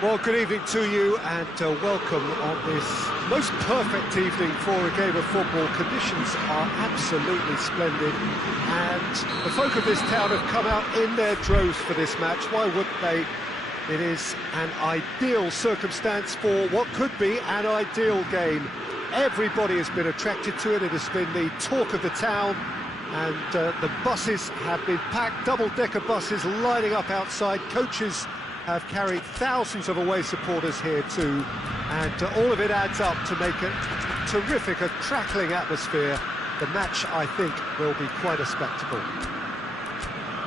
Well, good evening to you and welcome on this most perfect evening for a game of football. Conditions are absolutely splendid and the folk of this town have come out in their droves for this match. Why wouldn't they? It is an ideal circumstance for what could be an ideal game. Everybody has been attracted to it. It has been the talk of the town, and the buses have been packed, double-decker buses lining up outside. Coaches have carried thousands of away supporters here too, and all of it adds up to make a terrific, a crackling atmosphere. The match, I think, will be quite a spectacle.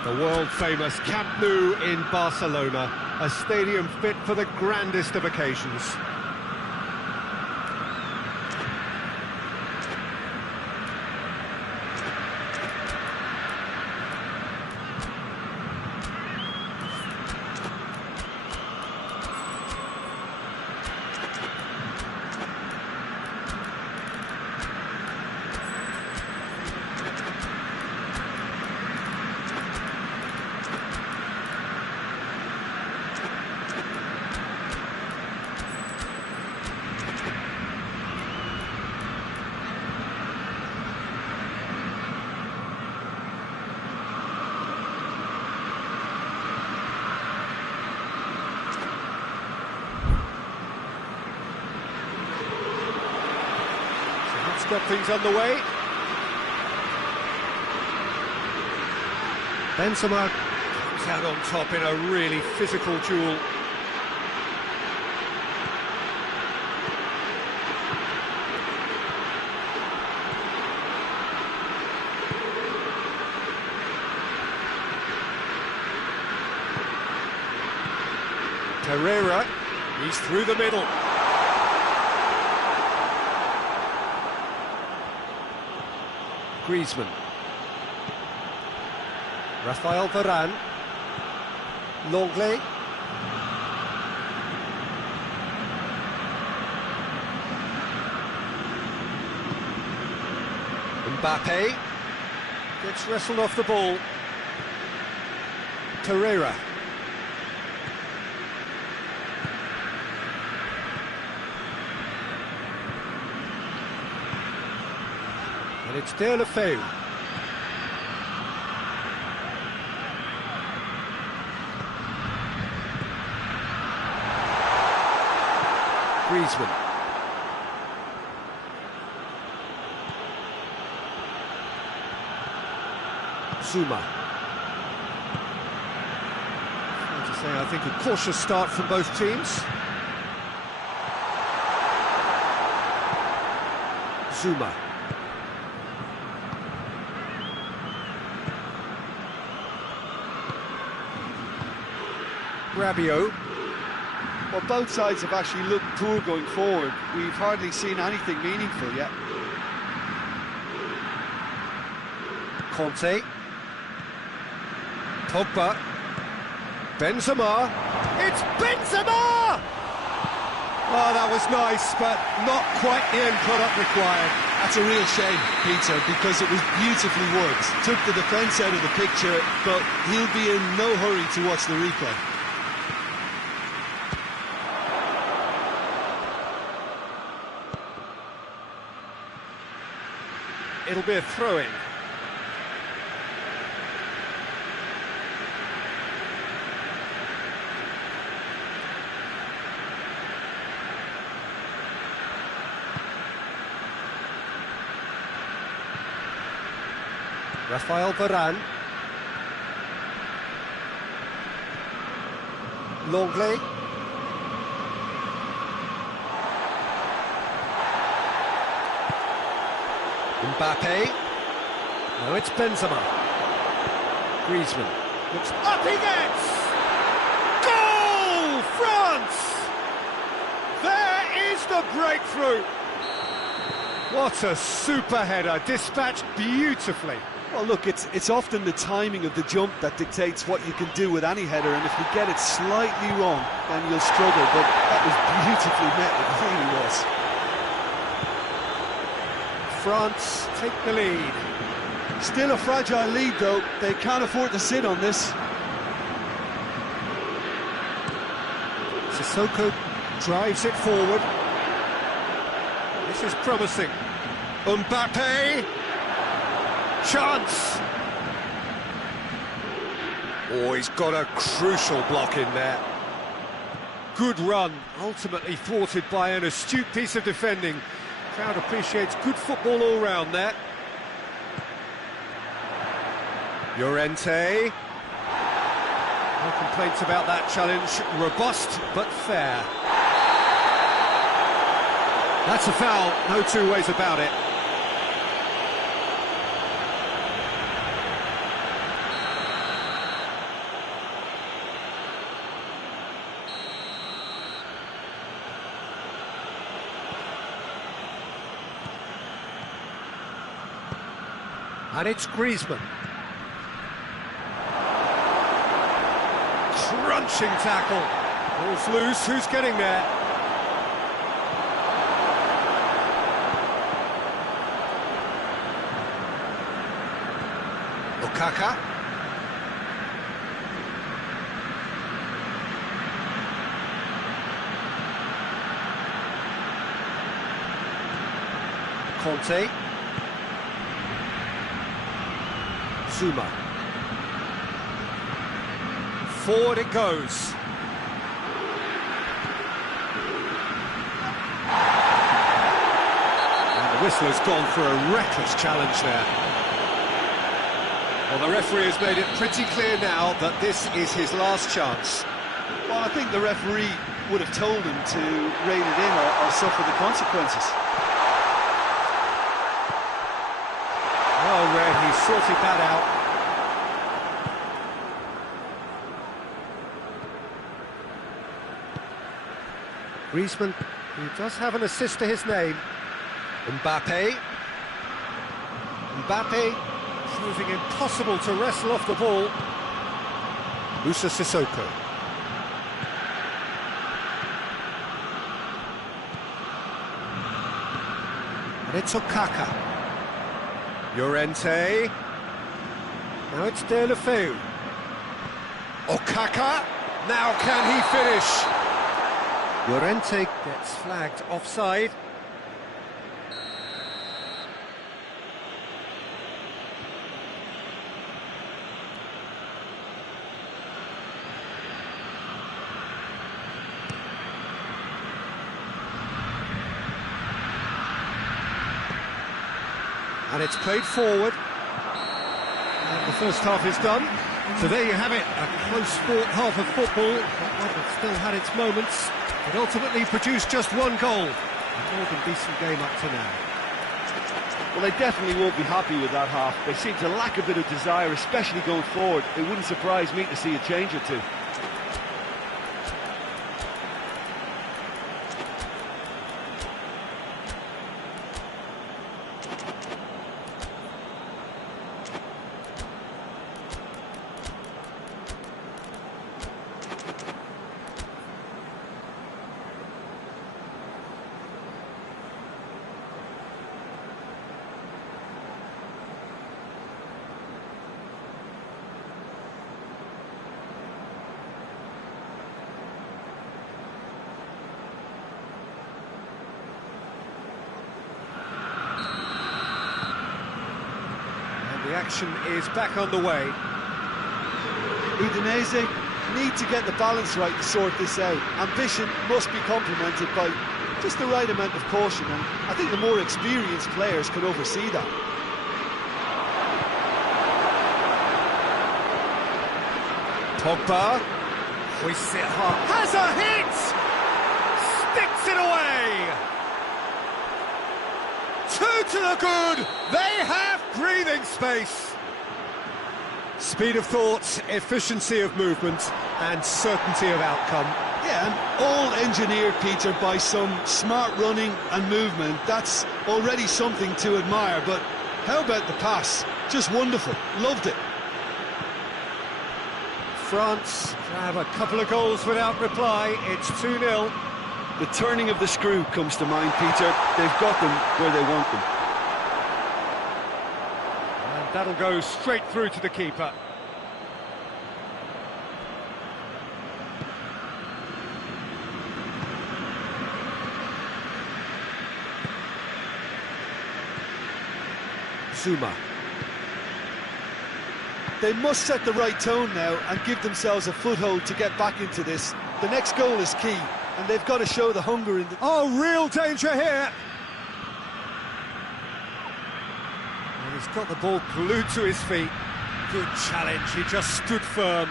The world-famous Camp Nou in Barcelona, a stadium fit for the grandest of occasions. Got things underway. Benzema comes out on top in a really physical duel. Herrera, he's through the middle. Griezmann, Rafael Varane, Longley, Mbappe gets wrestled off the ball. Herrera, and it's Deulofeu. Griezmann. Zuma. Fair to say, I think a cautious start from both teams. Zuma. Rabiot. Well, both sides have actually looked poor going forward. We've hardly seen anything meaningful yet. Conte. Pogba. Benzema. It's Benzema! Oh, that was nice, but not quite the end product required. That's a real shame, Peter, because it was beautifully worked. Took the defence out of the picture, but he'll be in no hurry to watch the replay. It'll be a throw-in. Rafael Varane. Longley. Mbappe. Now it's Benzema. Griezmann. Looks up, he gets! Goal! France! There is the breakthrough! What a super header, dispatched beautifully. Well, look, it's often the timing of the jump that dictates what you can do with any header, and if you get it slightly wrong, then you'll struggle, but that was beautifully met, it really was. France take the lead. Still a fragile lead, though. They can't afford to sit on this. Sissoko drives it forward. This is promising. Mbappe! Chance! Oh, he's got a crucial block in there. Good run, ultimately thwarted by an astute piece of defending. Crowd appreciates good football all round there. Llorente. No complaints about that challenge. Robust, but fair. That's a foul, no two ways about it. And it's Griezmann. Crunching tackle. Ball's loose, who's getting there? Okaka. Conte. Zuma. Forward it goes. And the whistler's gone for a reckless challenge there. Well, the referee has made it pretty clear now that this is his last chance. Well, I think the referee would have told him to rein it in or suffer the consequences. Well, Red, he's sorted that out. Griezmann, who does have an assist to his name. Mbappe. Mbappe, proving impossible to wrestle off the ball. Musa Sissoko. And it's Okaka. Llorente. Now it's De La Feu. Okaka. Now can he finish? Llorente gets flagged offside. And it's played forward. And the first half is done. So there you have it, a close-fought half of football, but one that still had its moments. It ultimately produced just one goal. A more than decent game up to now. Well, they definitely won't be happy with that half. They seem to lack a bit of desire, especially going forward. It wouldn't surprise me to see a change or two. The action is back on the way. Udinese need to get the balance right to sort this out. Ambition must be complemented by just the right amount of caution, and I think the more experienced players can oversee that. Pogba hoists it hard. Has a hit! Sticks it away! Two to the good! They have breathing space! Speed of thought, efficiency of movement, and certainty of outcome. Yeah, and all engineered, Peter, by some smart running and movement. That's already something to admire, but how about the pass? Just wonderful. Loved it. France have a couple of goals without reply. It's 2-0. The turning of the screw comes to mind, Peter. They've got them where they want them. And that'll go straight through to the keeper. Zuma. They must set the right tone now and give themselves a foothold to get back into this. The next goal is key, and they've got to show the hunger in the... Oh, real danger here! And he's got the ball glued to his feet. Good challenge, he just stood firm.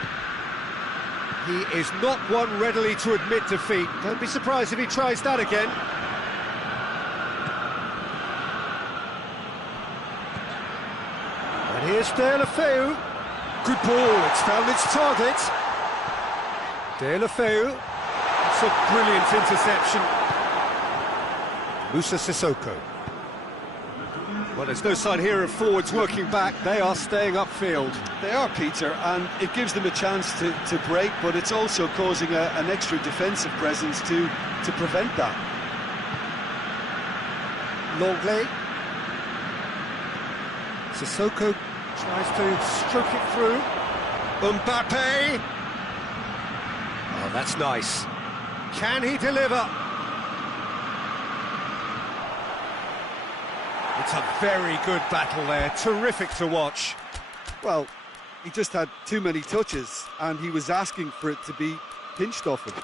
He is not one readily to admit defeat. Don't be surprised if he tries that again. And here's Deulofeu. Good ball, it's found its target. Deulofeu. It's a brilliant interception. Musa Sissoko. Well, there's no sign here of forwards working back. They are staying upfield. They are, Peter, and it gives them a chance to break, but it's also causing an extra defensive presence to prevent that. Longley. Sissoko tries to stroke it through. Mbappe. Oh, that's nice. Can he deliver? It's a very good battle there. Terrific to watch. Well, he just had too many touches, and he was asking for it to be pinched off him.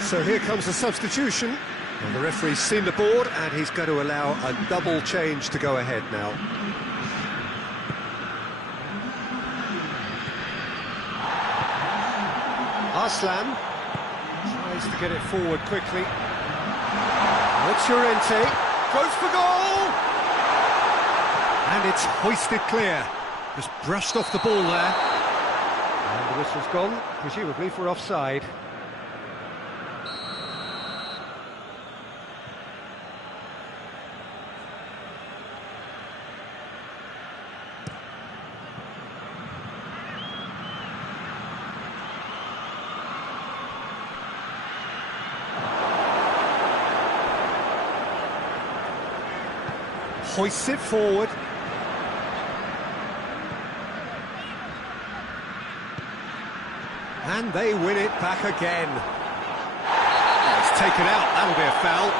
So here comes a substitution. Well, the referee's seen the board and he's going to allow a double change to go ahead now. Arslan tries to get it forward quickly. It's Llorente, goes for goal! And it's hoisted clear. Just brushed off the ball there. And the whistle's gone, presumably for offside. Hoists it forward. And they win it back again. Oh, it's taken out, that'll be a foul.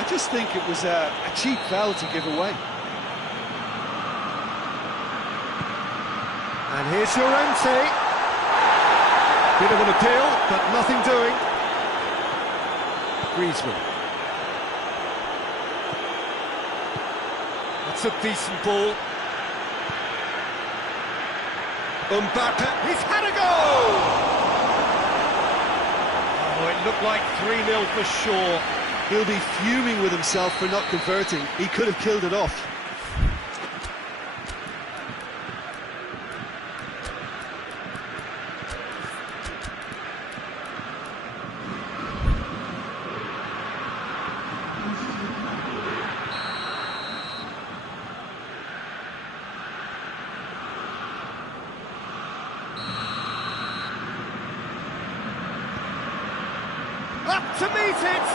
I just think it was a cheap foul to give away. And here's Llorente. Bit of an appeal, but nothing doing. Griezmann. That's a decent ball. Mbappe, he's had a goal! Oh, it looked like 3-0 for sure. He'll be fuming with himself for not converting. He could have killed it off. Up to meet it!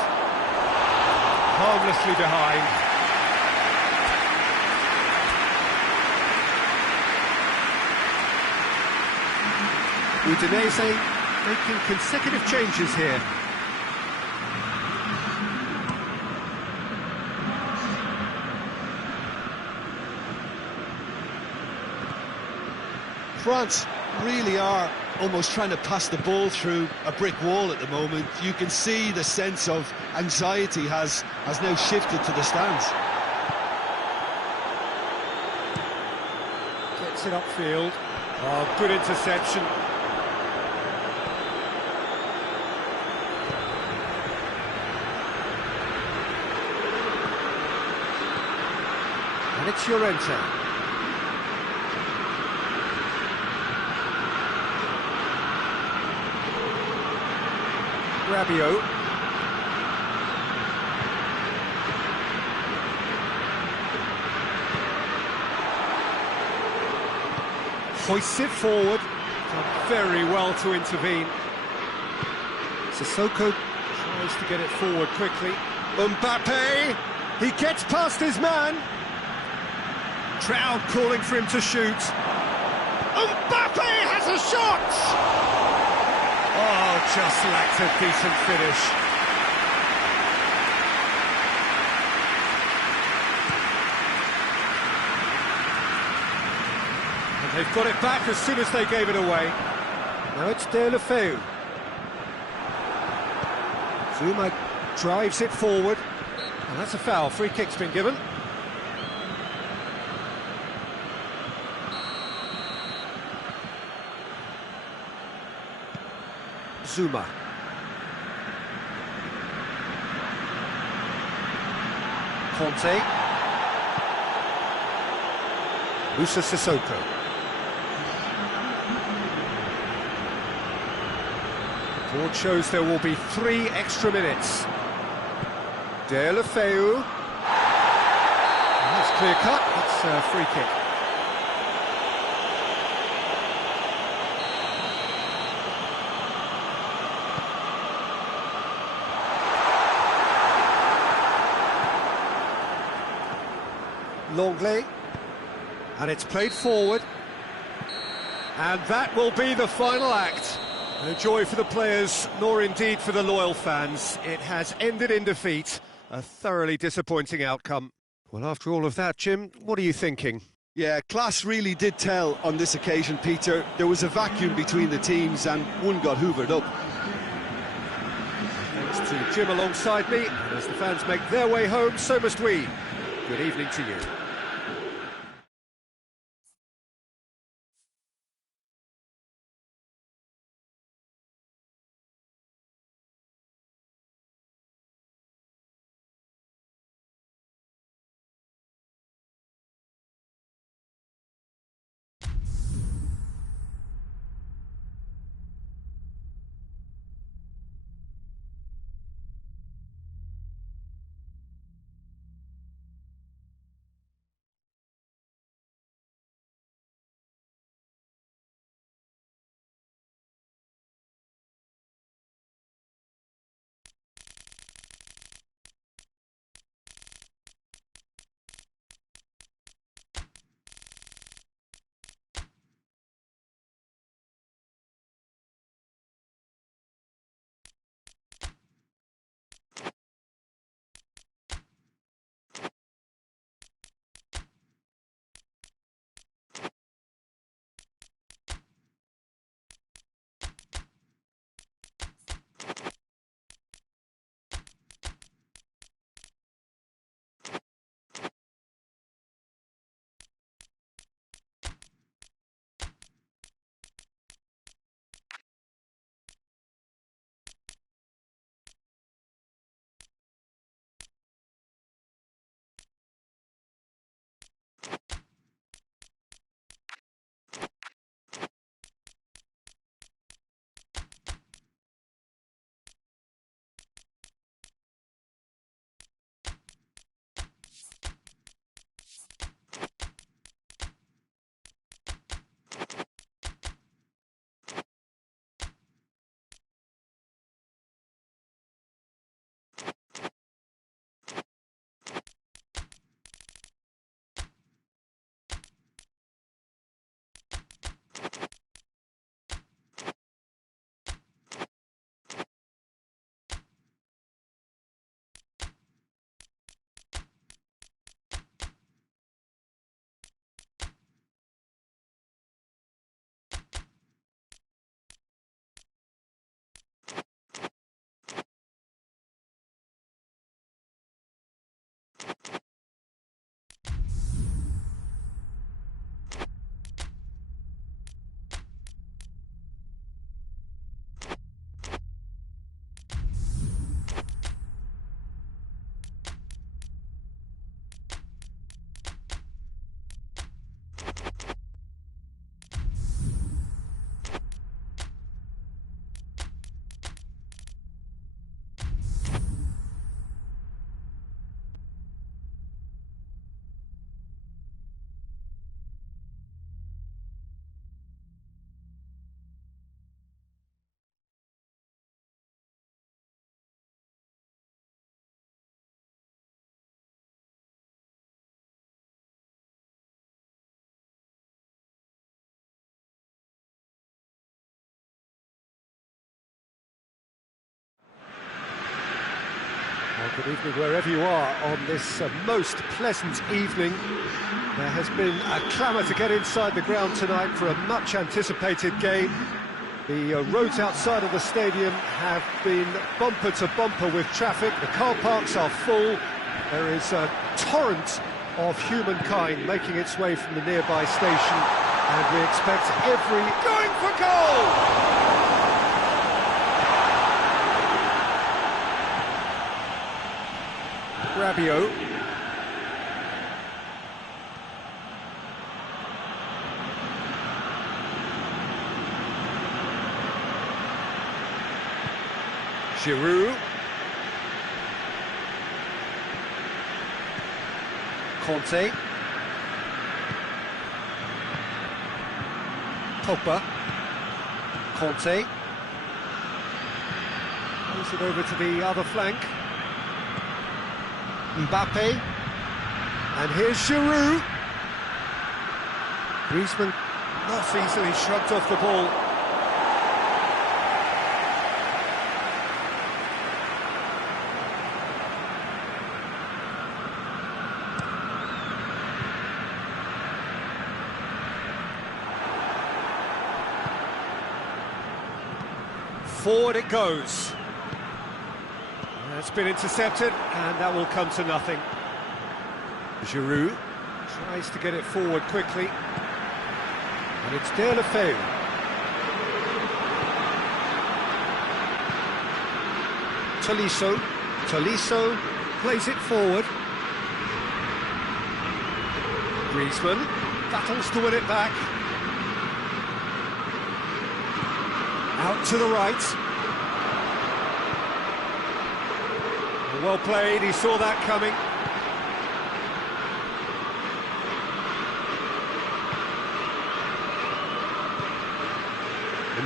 Harmlessly behind. Udinese making consecutive changes here. France really are almost trying to pass the ball through a brick wall at the moment. You can see the sense of anxiety has now shifted to the stands. Gets it upfield. Oh, good interception. And it's Llorente. Rabiot. Hoists it forward. Done very well to intervene. Sissoko tries to get it forward quickly. Mbappe! He gets past his man. Crowd calling for him to shoot. Mbappe has a shot! Oh, just lacked a decent finish. And they've got it back as soon as they gave it away. Now it's Deulofeu. Zuma drives it forward. And that's a foul. Free kick's been given. Zuma. Conte. Musa Sissoko. The board shows there will be 3 extra minutes. Deulofeu. That's clear cut. It's a free kick. Longley, and it's played forward, and that will be the final act. No joy for the players, nor indeed for the loyal fans. It has ended in defeat, a thoroughly disappointing outcome. Well, after all of that, Jim, what are you thinking? Yeah, class really did tell on this occasion, Peter. There was a vacuum between the teams and one got hoovered up. Thanks to Jim alongside me, and as the fans make their way home, so must we. Good evening to you. Well, good evening wherever you are on this most pleasant evening. There has been a clamour to get inside the ground tonight for a much-anticipated game. The roads outside of the stadium have been bumper to bumper with traffic. The car parks are full. There is a torrent of humankind making its way from the nearby station, and we expect every... Going for goal! Rabiot. Giroud. Conte. Pogba. Conte. Moves it over to the other flank. Mbappe, and here's Giroud. Griezmann not easily shrugged off the ball. Forward it goes. It's been intercepted, and that will come to nothing. Giroud tries to get it forward quickly, and it's Deulofeu. Tolisso plays it forward. Griezmann battles to win it back. Out to the right. Well played, he saw that coming.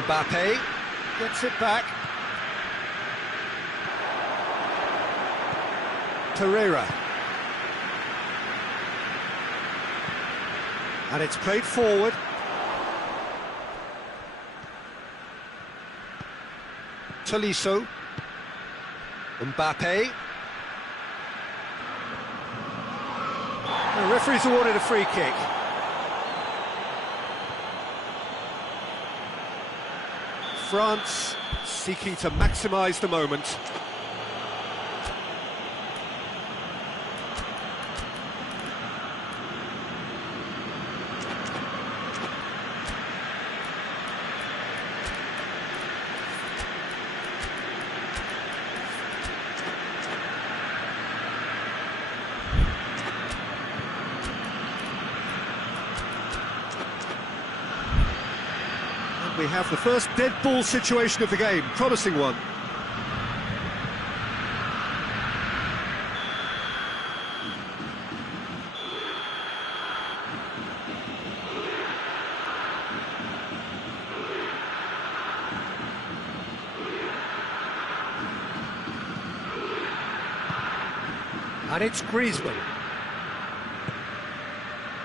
Mbappe gets it back. Torreira. And it's played forward. Tolisso. Mbappe. The referee's awarded a free kick. France seeking to maximise the moment. We have the first dead ball situation of the game, promising one. And it's Griezmann.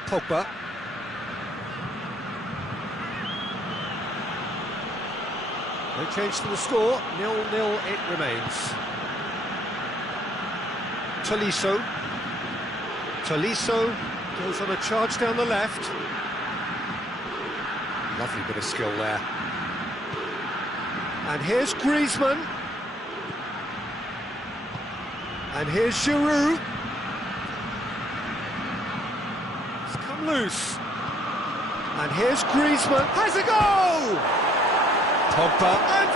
Pogba. No change to the score, 0-0 it remains. Tolisso goes on a charge down the left. Lovely bit of skill there. And here's Griezmann. And here's Giroud. It's come loose. And here's Griezmann. Has a goal! Pogba, and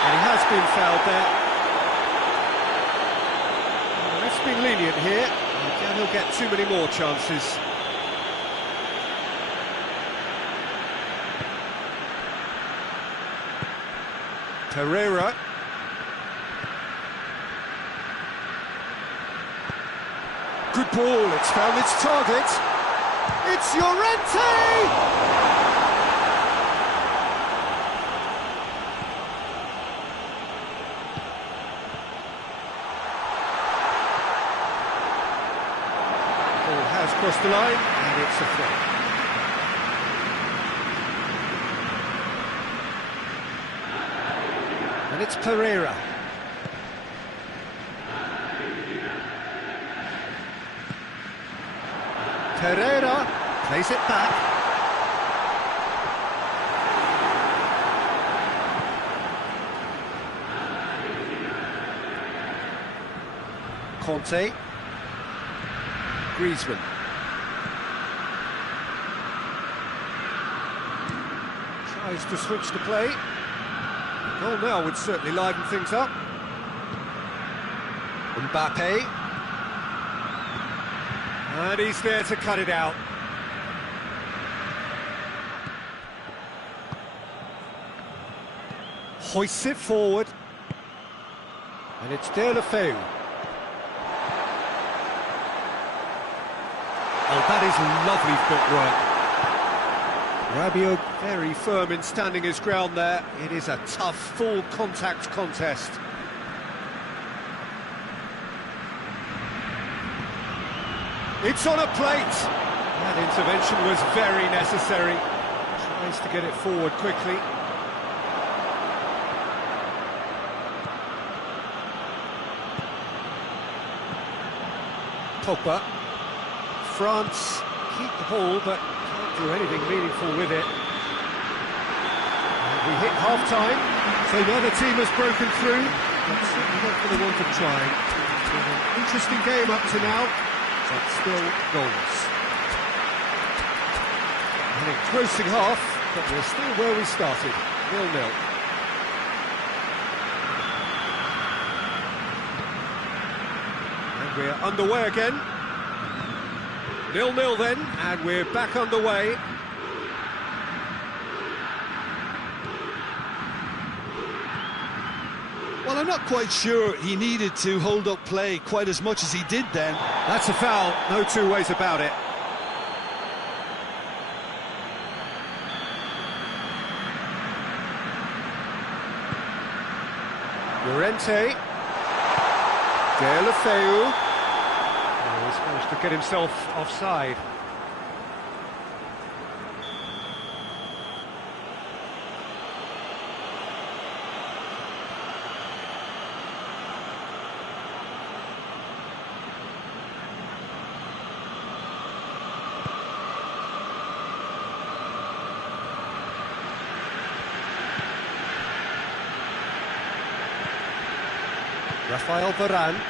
and he has been fouled there. The ref's been lenient here, and he'll get too many more chances. Torreira. Good ball, it's found its target. It's Llorente! Ball has crossed the line, and it's a throw. It's Pereira. Pereira plays it back. Conte. Griezmann. Tries to switch the play. Goal now would certainly liven things up. Mbappe. And he's there to cut it out. Hoists it forward. And it's Deulofeu. Oh, that is lovely footwork. Rabiot very firm in standing his ground there. It is a tough, full contact contest. It's on a plate. That intervention was very necessary. Tries to get it forward quickly. Pogba. France keep the ball, but can't do anything meaningful with it. And we hit half-time, so neither team has broken through, but certainly not for the want of trying. It's been an interesting game up to now, but still goals. An engrossing half, but we're still where we started, 0-0. And we're underway again. 0-0 then, and we're back underway. Well, I'm not quite sure he needed to hold up play quite as much as he did then. That's a foul, no two ways about it. Llorente. Deulofeu. He's managed to get himself offside. Rafael Varane.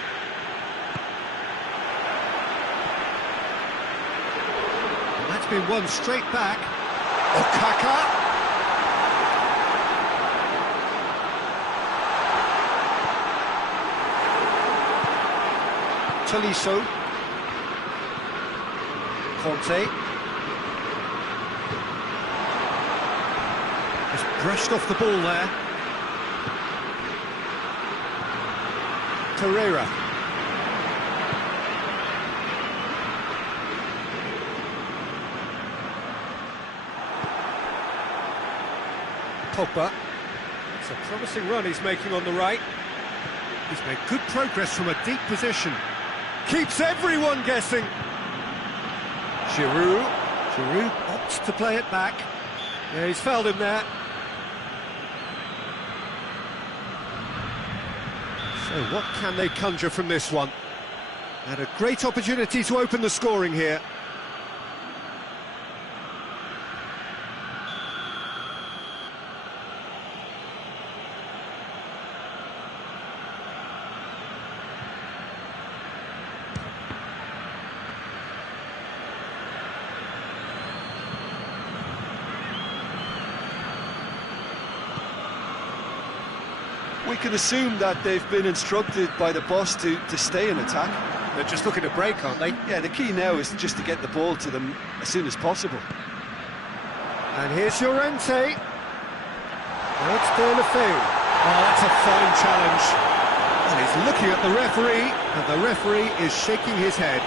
And that's been won straight back. Okaka. Tolisso. Conte. Just brushed off the ball there. Pereira. Pogba. It's a promising run he's making on the right. He's made good progress from a deep position. Keeps everyone guessing. Giroud. Giroud opts to play it back. Yeah, he's fouled him there. So what can they conjure from this one? And a great opportunity to open the scoring here. We can assume that they've been instructed by the boss to stay in attack. They're just looking to break, aren't they? Yeah, the key now is just to get the ball to them as soon as possible. And here's Llorente. It's Deulofeu. Oh, that's a fine challenge. And he's looking at the referee, and the referee is shaking his head.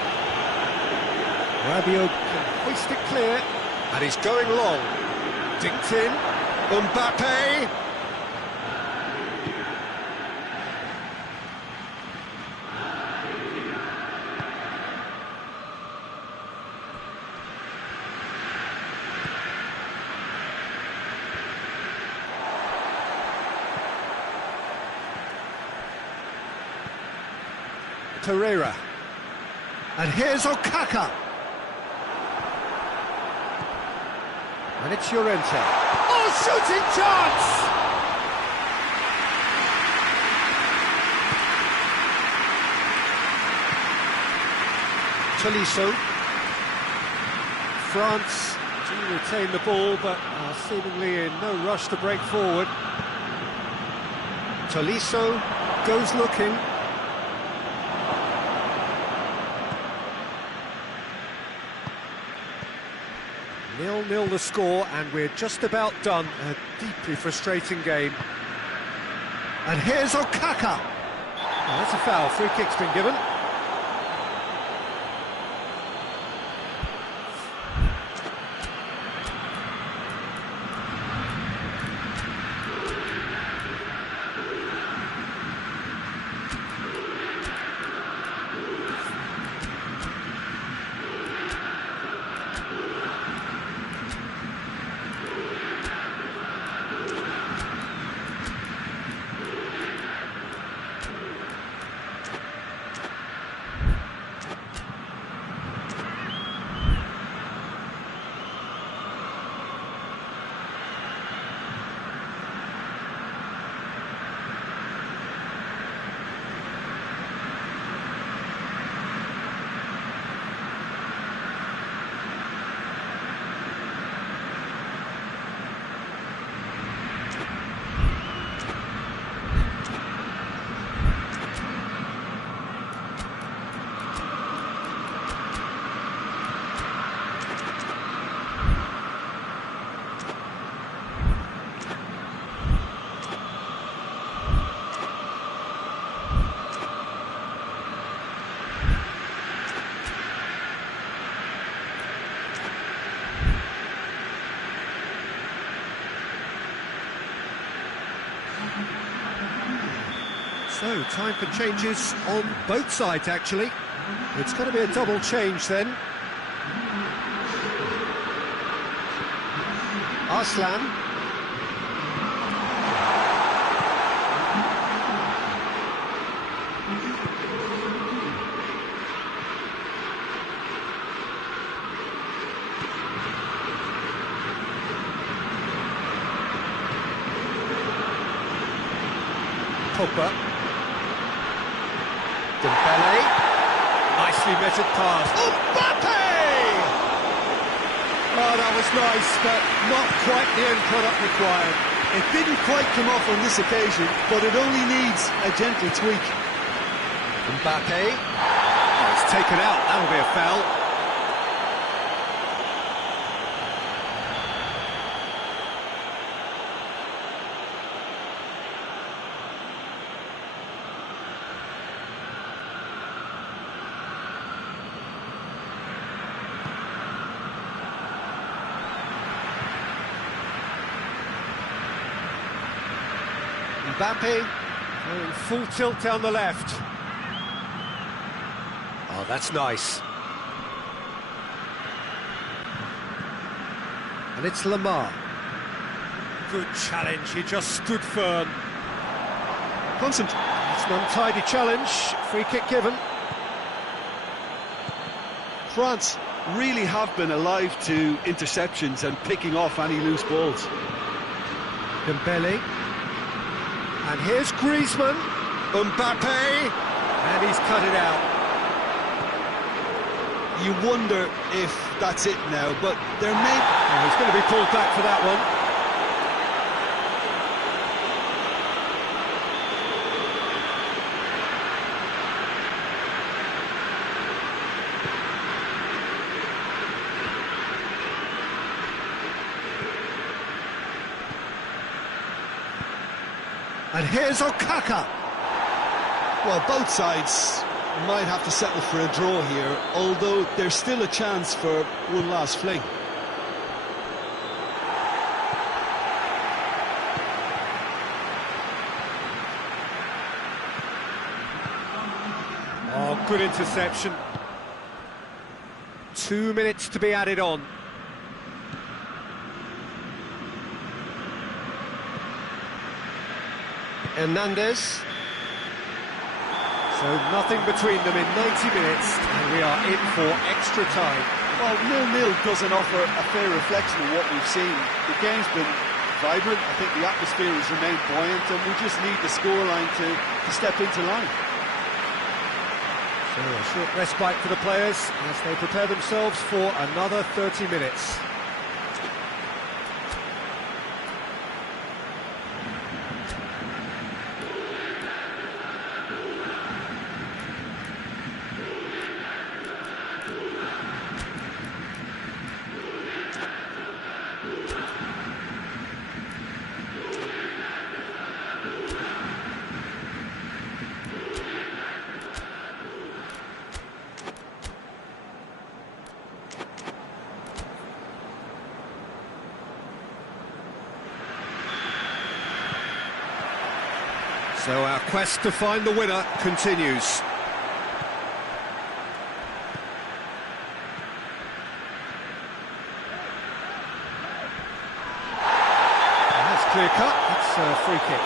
Rabiot can hoist it clear, and he's going long. Dinked in. Mbappe. Pereira. And here's Okaka. And it's Llorente. Oh, shooting chance! Tolisso. France do retain the ball, but are seemingly in no rush to break forward. Tolisso goes looking. 0-0 the score, and we're just about done. A deeply frustrating game. And here's Okaka. Oh, that's a foul. Free kick's been given. So, time for changes on both sides, actually. It's going to be a double change then. Arslan. Pogba. Dembele. Nicely measured pass. Mbappe! Oh, that was nice, but not quite the end product required. It didn't quite come off on this occasion, but it only needs a gentle tweak. Mbappe. Oh, it's taken out. That'll be a foul. Mbappe going full tilt down the left. Oh, that's nice. And it's Lamar. Good challenge, he just stood firm. Constant. It's an untidy challenge, free kick given. France really have been alive to interceptions and picking off any loose balls. Dembele. And here's Griezmann. Mbappe. And he's cut it out. You wonder if that's it now, but there may... Oh, he's going to be pulled back for that one. And here's Okaka. Well, both sides might have to settle for a draw here, although there's still a chance for one last fling. Oh, good interception. 2 minutes to be added on. Hernandez. So So nothing between them in 90 minutes, and we are in for extra time. Well, 0-0 doesn't offer a fair reflection of what we've seen. The game's been vibrant. I think the atmosphere has remained buoyant, and we just need the scoreline to step into line. So a short respite for the players as they prepare themselves for another 30 minutes. So our quest to find the winner continues. And that's clear cut, it's a free kick.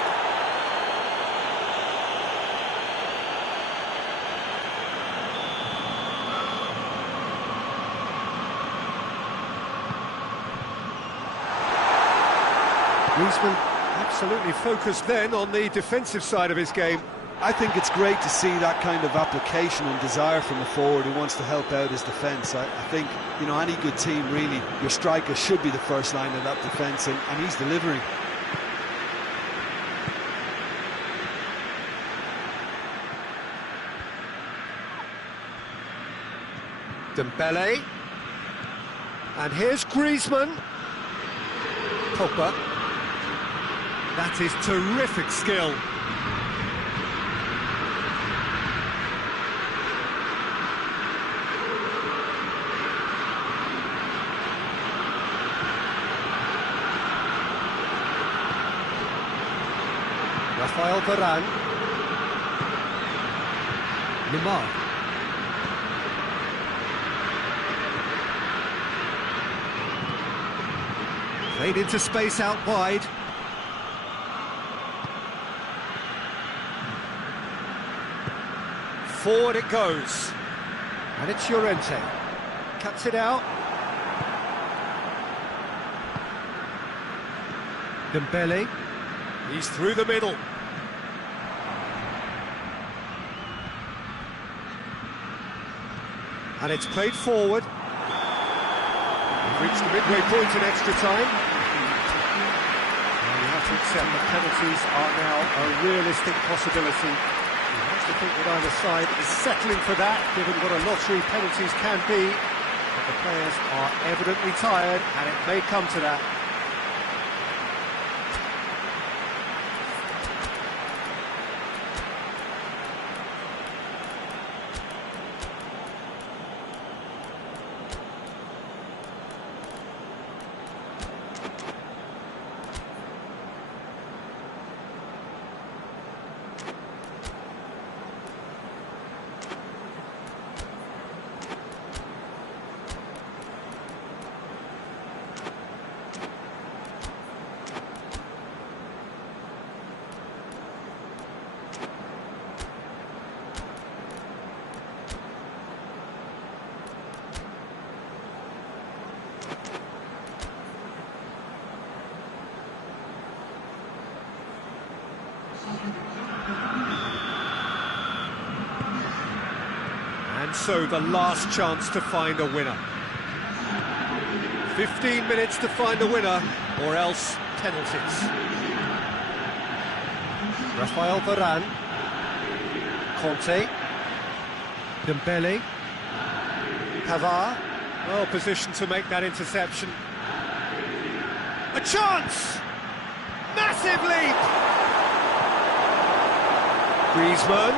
Griezmann absolutely focused then on the defensive side of his game. I think it's great to see that kind of application and desire from a forward who wants to help out his defence. I think, you know, any good team, really, your striker should be the first line of that defence, and he's delivering. Dembele. And here's Griezmann. Pogba. That is terrific skill. Rafael Varane. Lemar. Played into space out wide. Forward it goes, and it's Llorente, cuts it out. Dembele, he's through the middle. And it's played forward. We've reached the midway point in extra time. And you have to accept that penalties are now a realistic possibility. I think that either side is settling for that, given what a lottery penalties can be. But the players are evidently tired, and it may come to that. And so the last chance to find a winner. 15 minutes to find a winner, or else penalties. Rafael Varane. Conte. Dembele. Pavard. Well positioned to make that interception. A chance! Massive leap! Griezmann.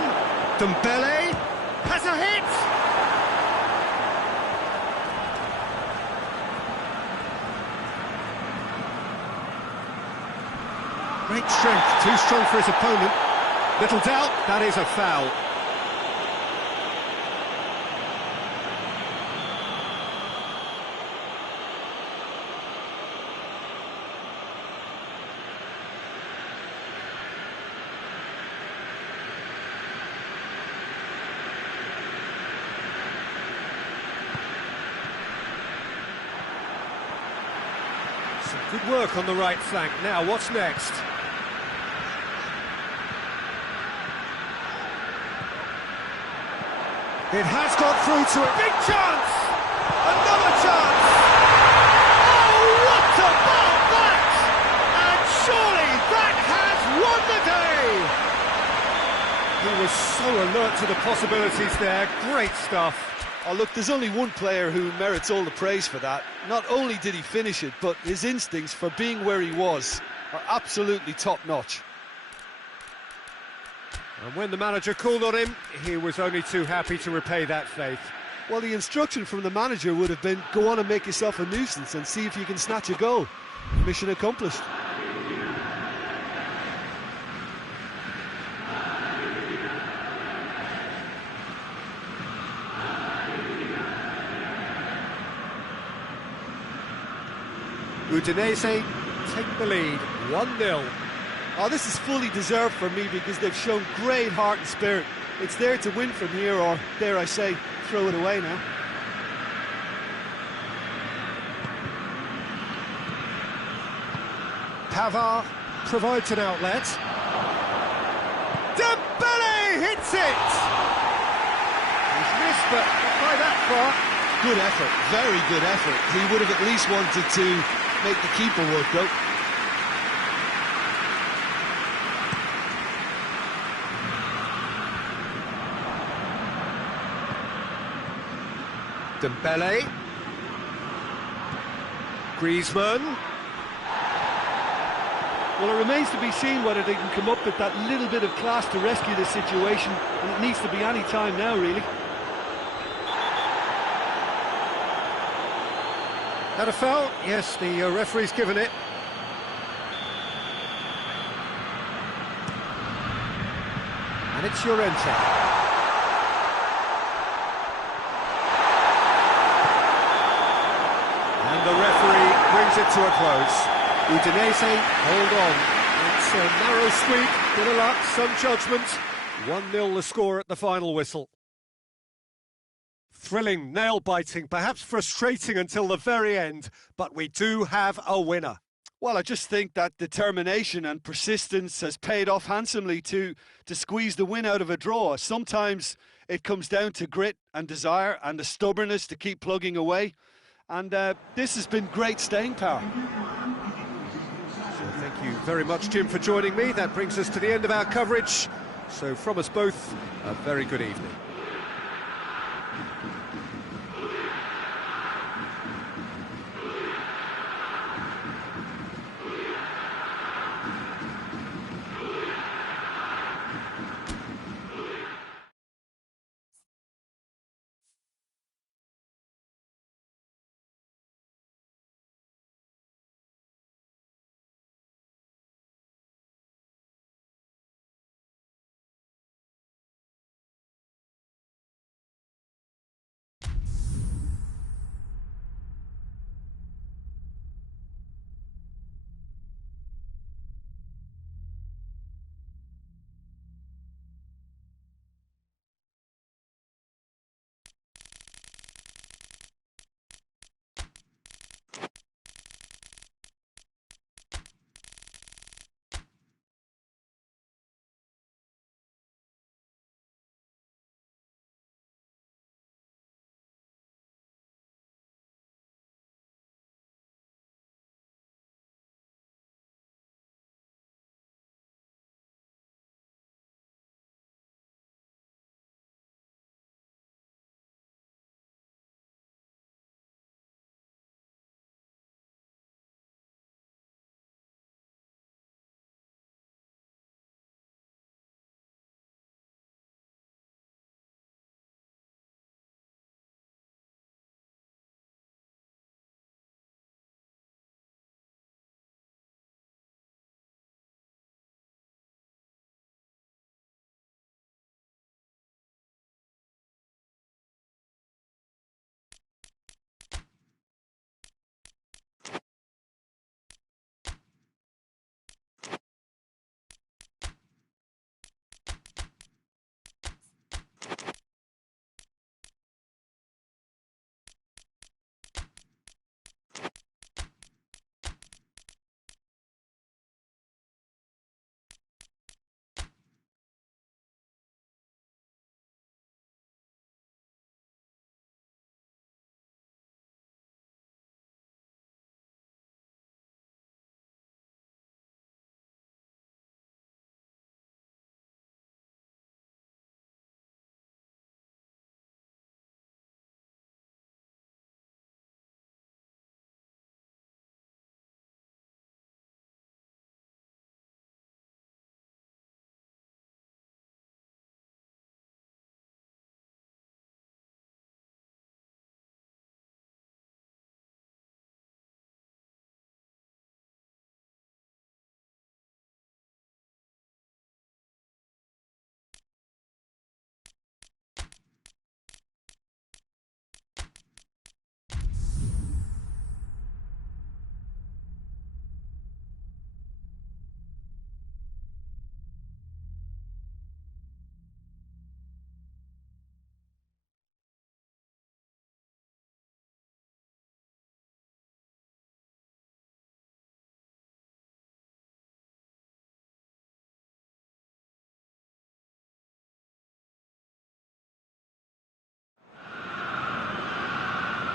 Dembele. Has a hit! Great strength, too strong for his opponent. Little doubt, that is a foul. Some good work on the right flank. Now, what's next? It has got through to a big chance! Another chance! Oh, what about that? And surely that has won the day! He was so alert to the possibilities there. Great stuff. Oh, look, there's only one player who merits all the praise for that. Not only did he finish it, but his instincts for being where he was are absolutely top-notch. And when the manager called on him, he was only too happy to repay that faith. Well, the instruction from the manager would have been, go on and make yourself a nuisance and see if you can snatch a goal. Mission accomplished. Udinese take the lead, 1-0. Oh, this is fully deserved for me because they've shown great heart and spirit. It's there to win from here, or, dare I say, throw it away now. Pavard provides an outlet. Dembele hits it! He's missed, but not by that far. Good effort, very good effort. He would have at least wanted to make the keeper work, though. Dembele. Griezmann. Well, it remains to be seen whether they can come up with that little bit of class to rescue this situation, and it needs to be any time now, really. Had a foul? Yes, the referee's given it. And it's Llorente. And the referee brings it to a close. Udinese, hold on. It's a narrow squeak, bit of luck, some judgment. 1-0 the score at the final whistle. Thrilling, nail-biting, perhaps frustrating until the very end, but we do have a winner. Well, I just think that determination and persistence has paid off handsomely to squeeze the win out of a draw. Sometimes it comes down to grit and desire and the stubbornness to keep plugging away. And this has been great staying power. So thank you very much, Jim, for joining me. That brings us to the end of our coverage. So from us both, a very good evening.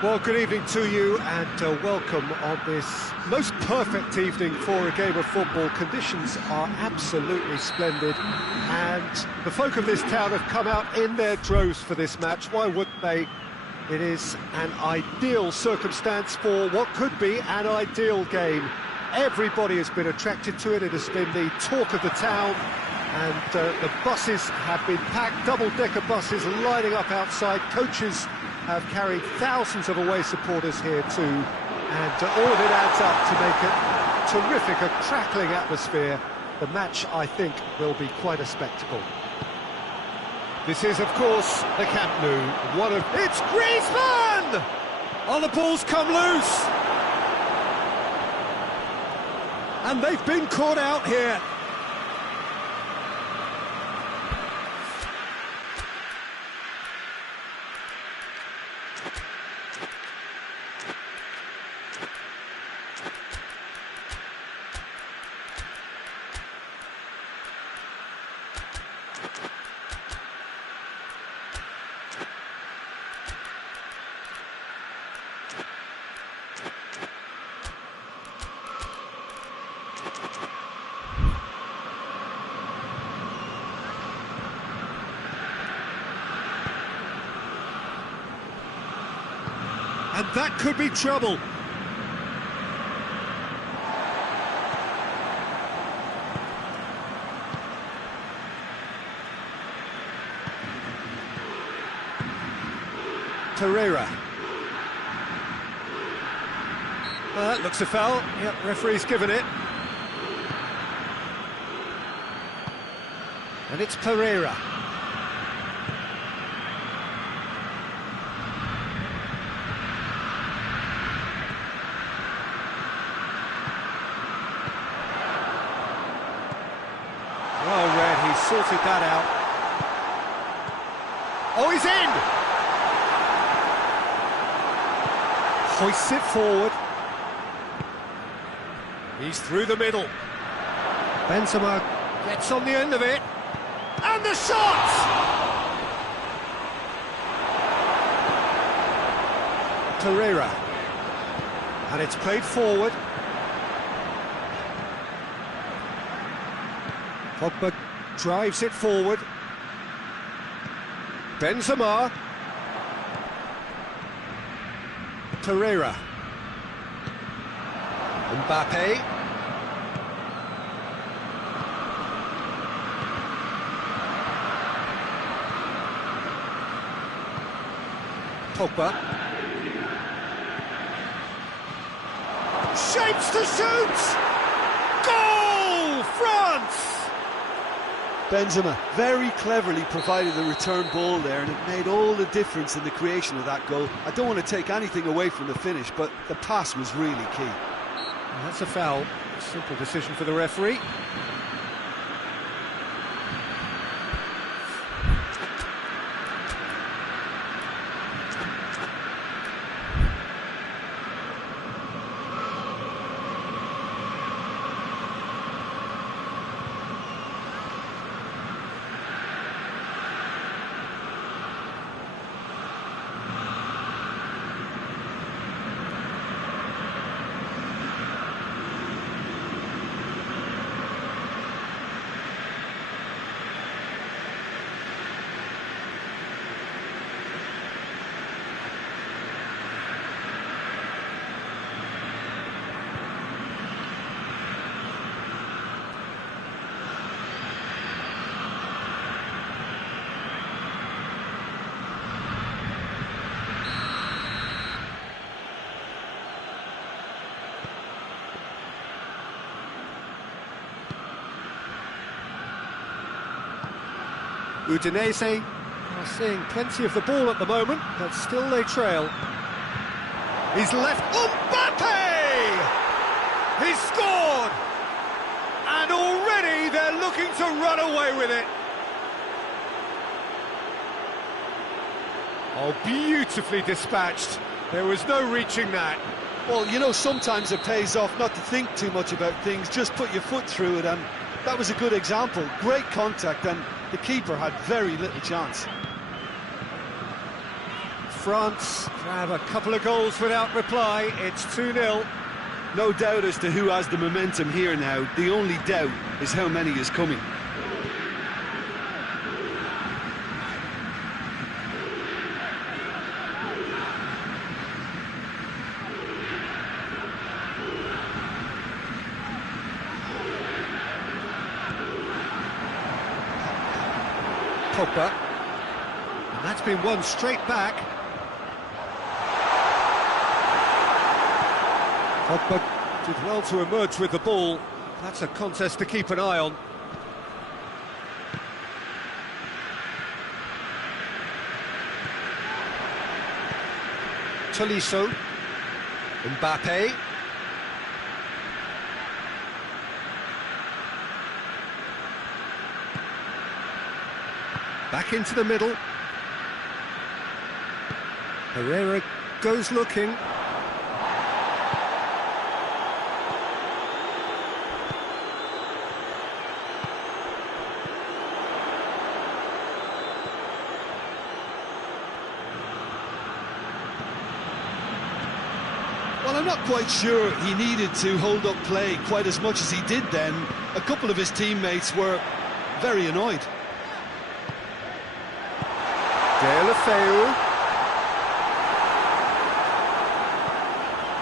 Well, good evening to you and welcome on this most perfect evening for a game of football. Conditions are absolutely splendid and the folk of this town have come out in their droves for this match. Why wouldn't they? It is an ideal circumstance for what could be an ideal game. Everybody has been attracted to it. It has been the talk of the town and the buses have been packed, double-decker buses lining up outside. Coaches have carried thousands of away supporters here too, and all of it adds up to make it terrific, a crackling atmosphere. The match, I think, will be quite a spectacle. This is, of course, the Camp Nou. It's Griezmann! Oh, the ball's come loose! And they've been caught out here. And that could be trouble. Pereira. That looks a foul. Yep, referee's given it. And it's Pereira. Sorted that out. Oh, he's in! Hoists it forward. He's through the middle. Benzema gets on the end of it. And the shot! Pereira. And it's played forward. Pogba drives it forward. Benzema. Pereira. Mbappe. Pogba. Shapes to shoot! Goal! France! Benzema very cleverly provided the return ball there, and it made all the difference in the creation of that goal. I don't want to take anything away from the finish, but the pass was really key. And that's a foul. Simple decision for the referee. Udinese are seeing plenty of the ball at the moment, but still they trail. He's left. Mbappe! He's scored! And already they're looking to run away with it. Oh, beautifully dispatched. There was no reaching that. Well, you know, sometimes it pays off not to think too much about things, just put your foot through it, and that was a good example. Great contact, and the keeper had very little chance. France grab a couple of goals without reply. It's 2-0. No doubt as to who has the momentum here now. The only doubt is how many is coming. Pogba. And that's been won straight back. Pogba did well to emerge with the ball. That's a contest to keep an eye on. Tolisso. Mbappe. Back into the middle. Herrera goes looking. Well, I'm not quite sure he needed to hold up play quite as much as he did then. A couple of his teammates were very annoyed. Deulofeu.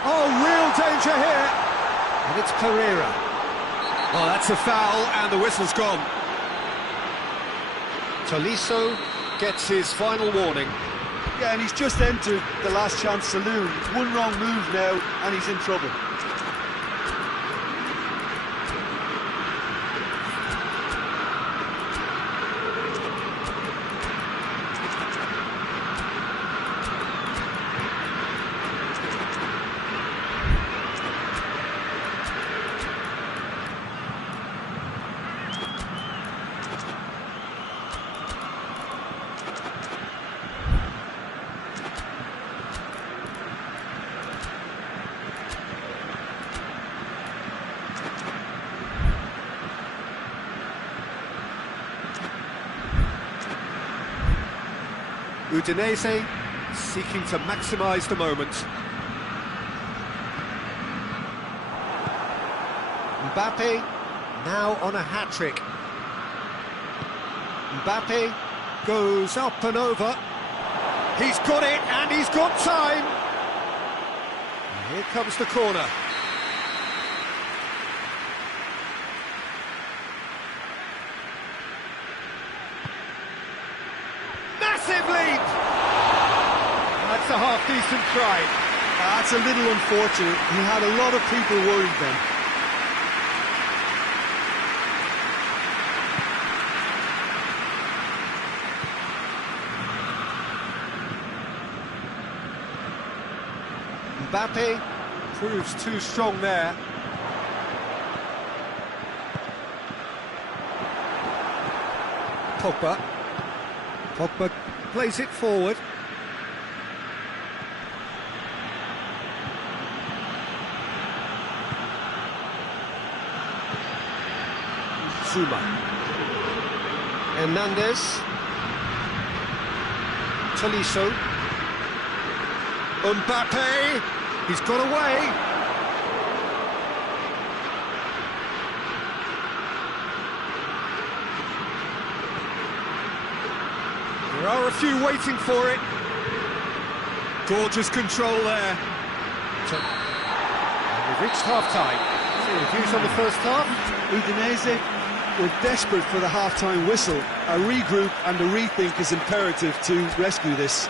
Oh, real danger here. And it's Pereira. Oh, that's a foul, and the whistle's gone. Tolisso gets his final warning. Yeah, and he's just entered the last chance saloon. One wrong move now, and he's in trouble. Udinese seeking to maximise the moment. Mbappe now on a hat-trick. Mbappe goes up and over. He's got it, and he's got time. And here comes the corner. Massive lead! That's a half-decent try. That's a little unfortunate. He had a lot of people worried then. Mbappe proves too strong there. Pogba. Pogba plays it forward. Zuma. Hernandez. Tolisso. Mbappe. He's got away. There are a few waiting for it. Gorgeous control there. And we've reached half-time. Any views on the first half? Udinese were desperate for the half-time whistle. A regroup and a rethink is imperative to rescue this.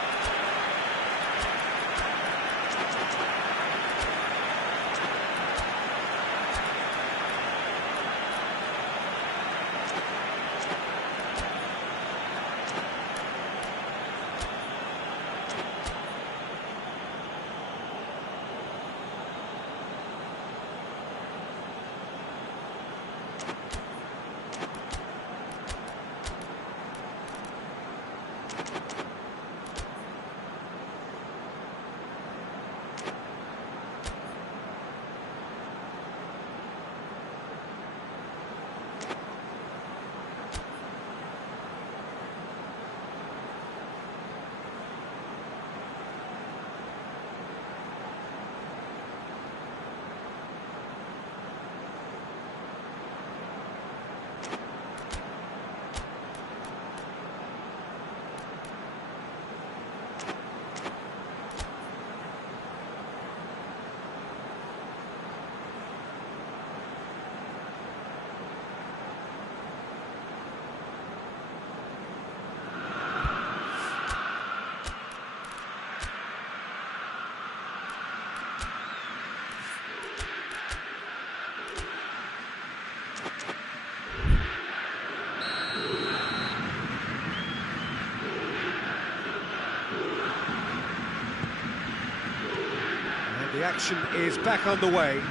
action is back underway.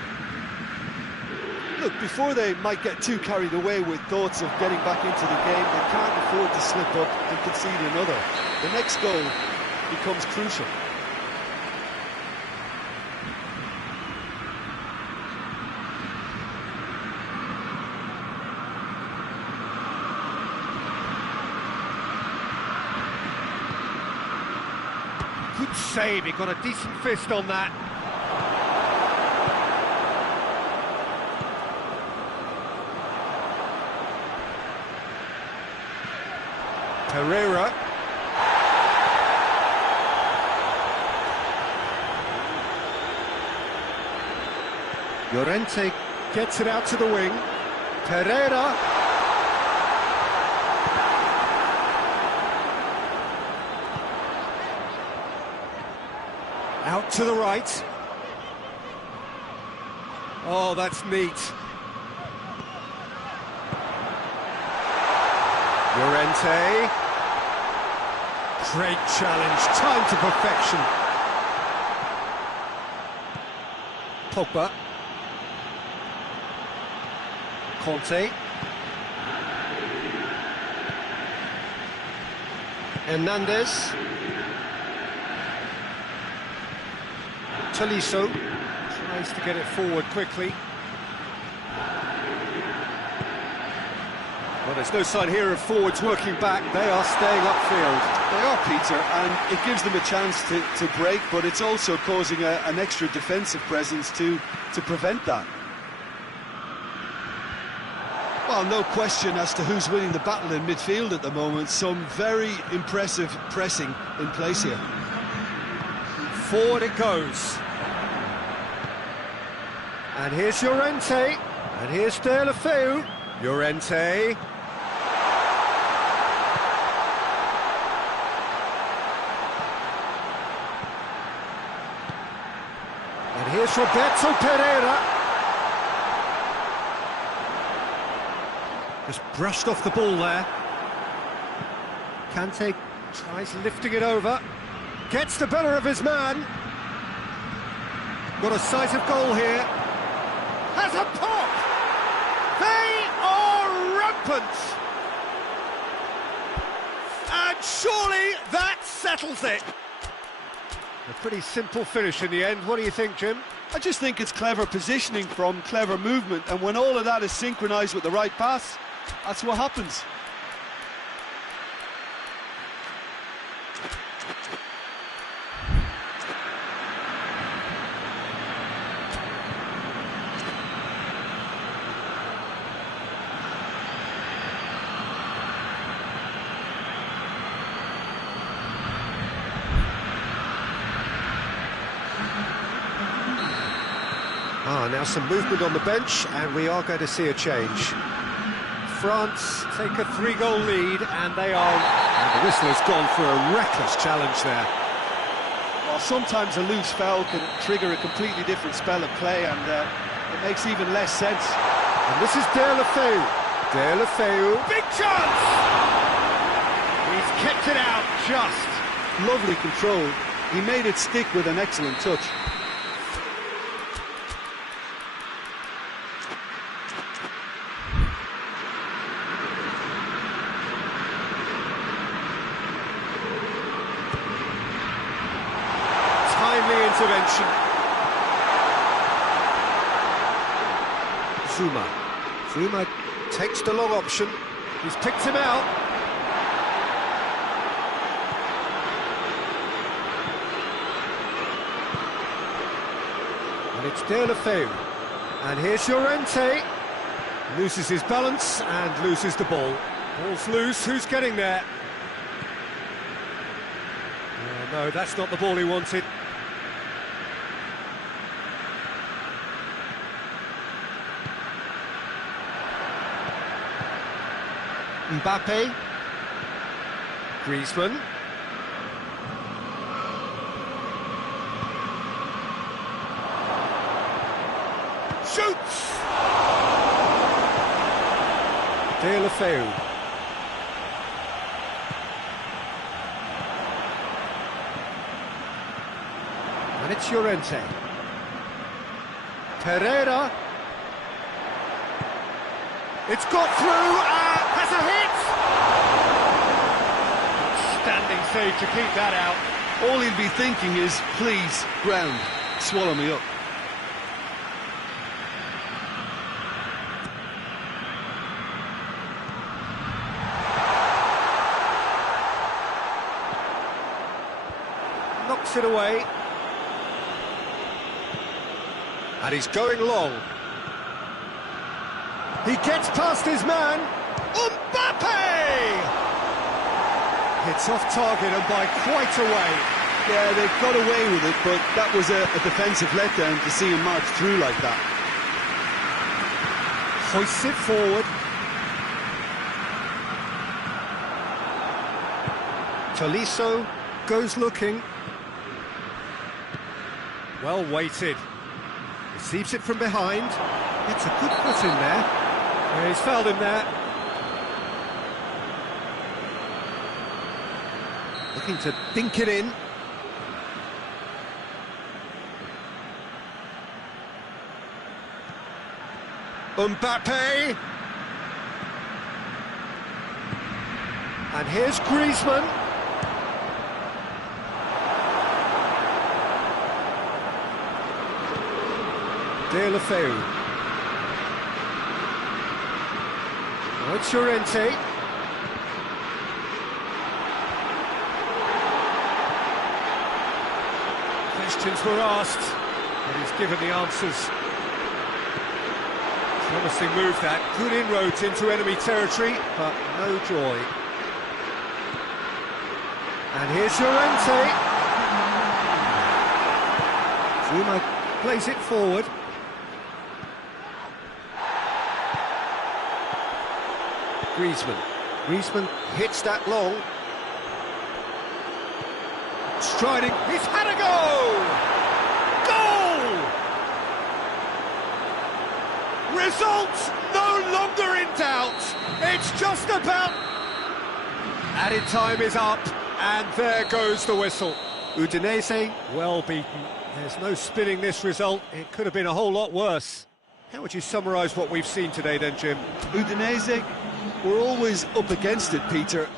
Look, before they might get too carried away with thoughts of getting back into the game, they can't afford to slip up and concede another. The next goal becomes crucial. Good save, he got a decent fist on that. Pereira. Llorente gets it out to the wing. Pereira. Out to the right. Oh, that's neat. Llorente. Great challenge, time to perfection. Pogba. Conte. Hernandez. Tolisso tries to get it forward quickly. Well, there's no sign here of forwards working back. They are staying upfield. They are, Peter, and it gives them a chance to break, but it's also causing an extra defensive presence to prevent that. Well, no question as to who's winning the battle in midfield at the moment. Some very impressive pressing in place here. Forward it goes. And here's Llorente. And here's De La Feu. Llorente. And here's Roberto Pereira. Just brushed off the ball there. Kante tries lifting it over. Gets the better of his man. Got a sight of goal here. Has a pop! They are rampant! And surely that settles it. A pretty simple finish in the end. What do you think, Jim? I just think it's clever positioning from clever movement, and when all of that is synchronised with the right pass, that's what happens. Now some movement on the bench, and we are going to see a change. France take a 3-goal lead, and they are... And the whistle has gone for a reckless challenge there. Well, sometimes a loose foul can trigger a completely different spell of play, and it makes even less sense. And this is De La Feu. De La Feu. Big chance! He's kept it out just. Lovely control. He made it stick with an excellent touch. Intervention. Zuma takes the long option. He's picked him out. And it's De La Feu. And here's Llorente. Loses his balance and loses the ball. Ball's loose. Who's getting there? Oh, no, that's not the ball he wanted. Mbappe, Griezmann, shoots! De La Feu. And it's Llorente. Pereira. It's got through, has a hit! Standing save to keep that out. All he'll be thinking is, please, ground, swallow me up. Knocks it away. And he's going long. He gets past his man. Mbappe! Hits off target and by quite a way. Yeah, they got away with it, but that was a defensive letdown to see him march through like that. Hoists it forward. Tolisso goes looking. Well weighted. Receives it from behind. Gets a good foot in there. Yeah, he's fouled him there. Looking to dink it in. Mbappe. And here's Griezmann. De La Feu. Oh, it's Llorente. Questions were asked, but he's given the answers. Promising move that. Good inroads into enemy territory, but no joy. And here's Llorente. Zuma plays it forward. Griezmann hits that long. Striding, he's had a goal! Goal! Results no longer in doubt. It's just about... Added time is up, and there goes the whistle. Udinese, well beaten. There's no spinning this result. It could have been a whole lot worse. How would you summarise what we've seen today then, Jim? Udinese, we're always up against it, Peter.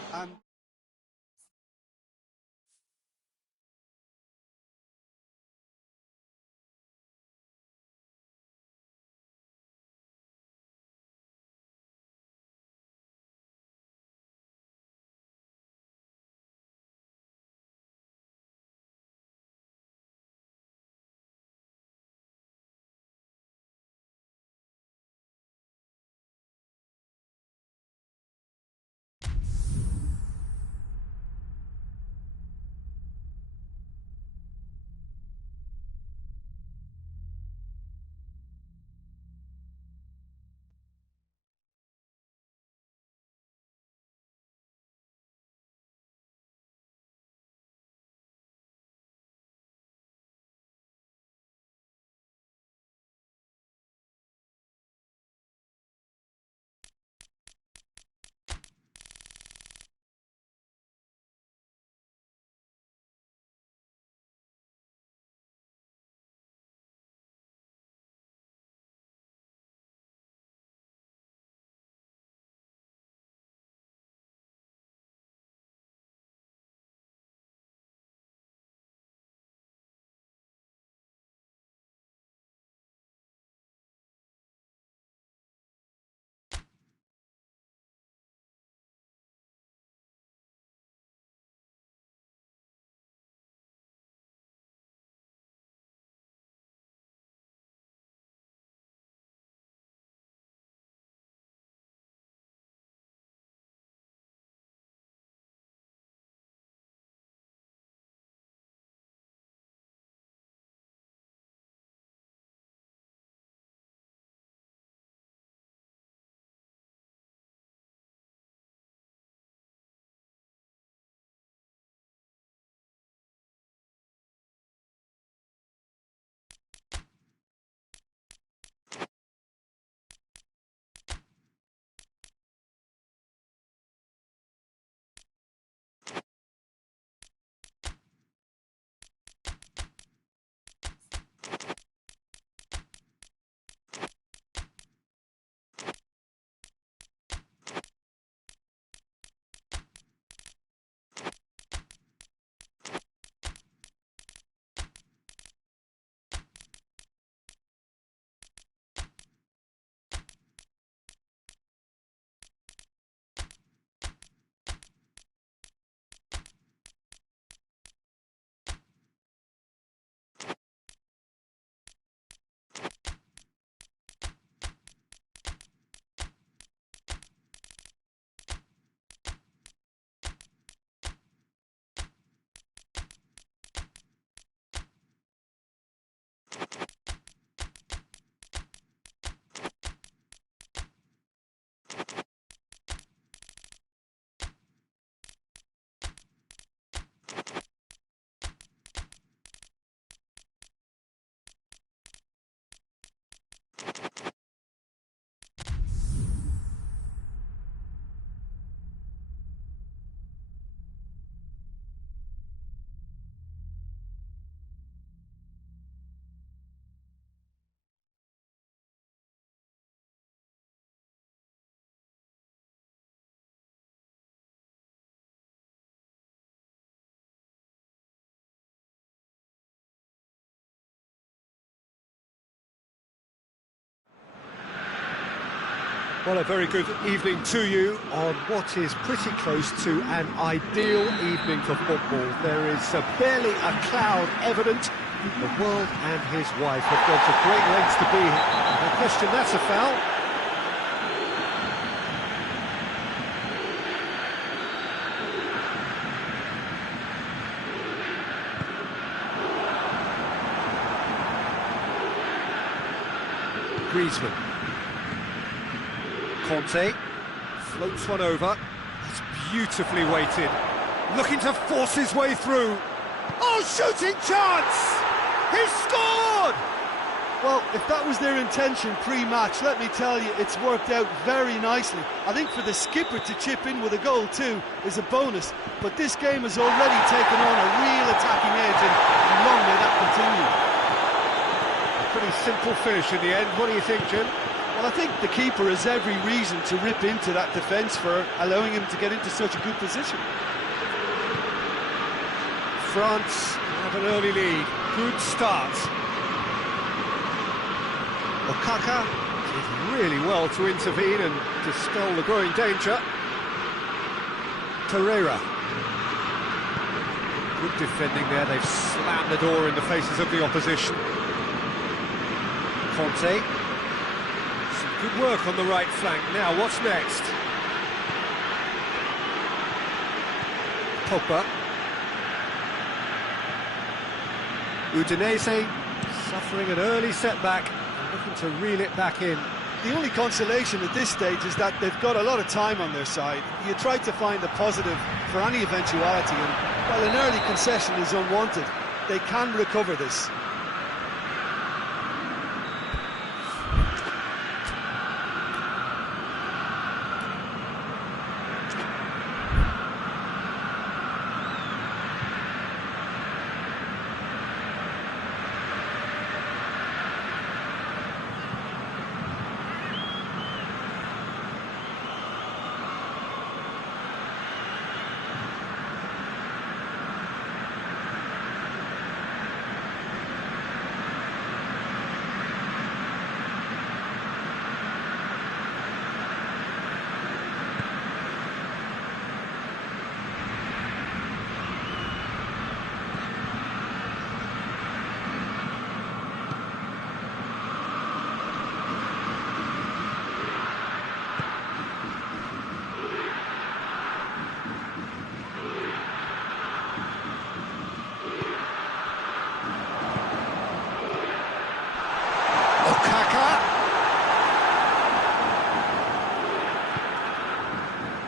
Well, a very good evening to you on what is pretty close to an ideal evening for football. There is barely a cloud evident. The world and his wife have gone to great lengths to be here. No question, that's a foul. Griezmann. Conte floats one over. It's beautifully weighted. Looking to force his way through. Oh, shooting chance! He's scored! Well, if that was their intention pre-match, let me tell you, it's worked out very nicely. I think for the skipper to chip in with a goal too is a bonus, but this game has already taken on a real attacking edge, and long may that continue. Pretty simple finish in the end. What do you think, Jim? Well, I think the keeper has every reason to rip into that defence for allowing him to get into such a good position. France have an early lead. Good start. Okaka did really well to intervene and dispel the growing danger. Pereira. Good defending there. They've slammed the door in the faces of the opposition. Conte. Some good work on the right flank. Now, what's next? Pogba. Udinese suffering an early setback and looking to reel it back in. The only consolation at this stage is that they've got a lot of time on their side. You try to find a positive for any eventuality, and while an early concession is unwanted, they can recover this.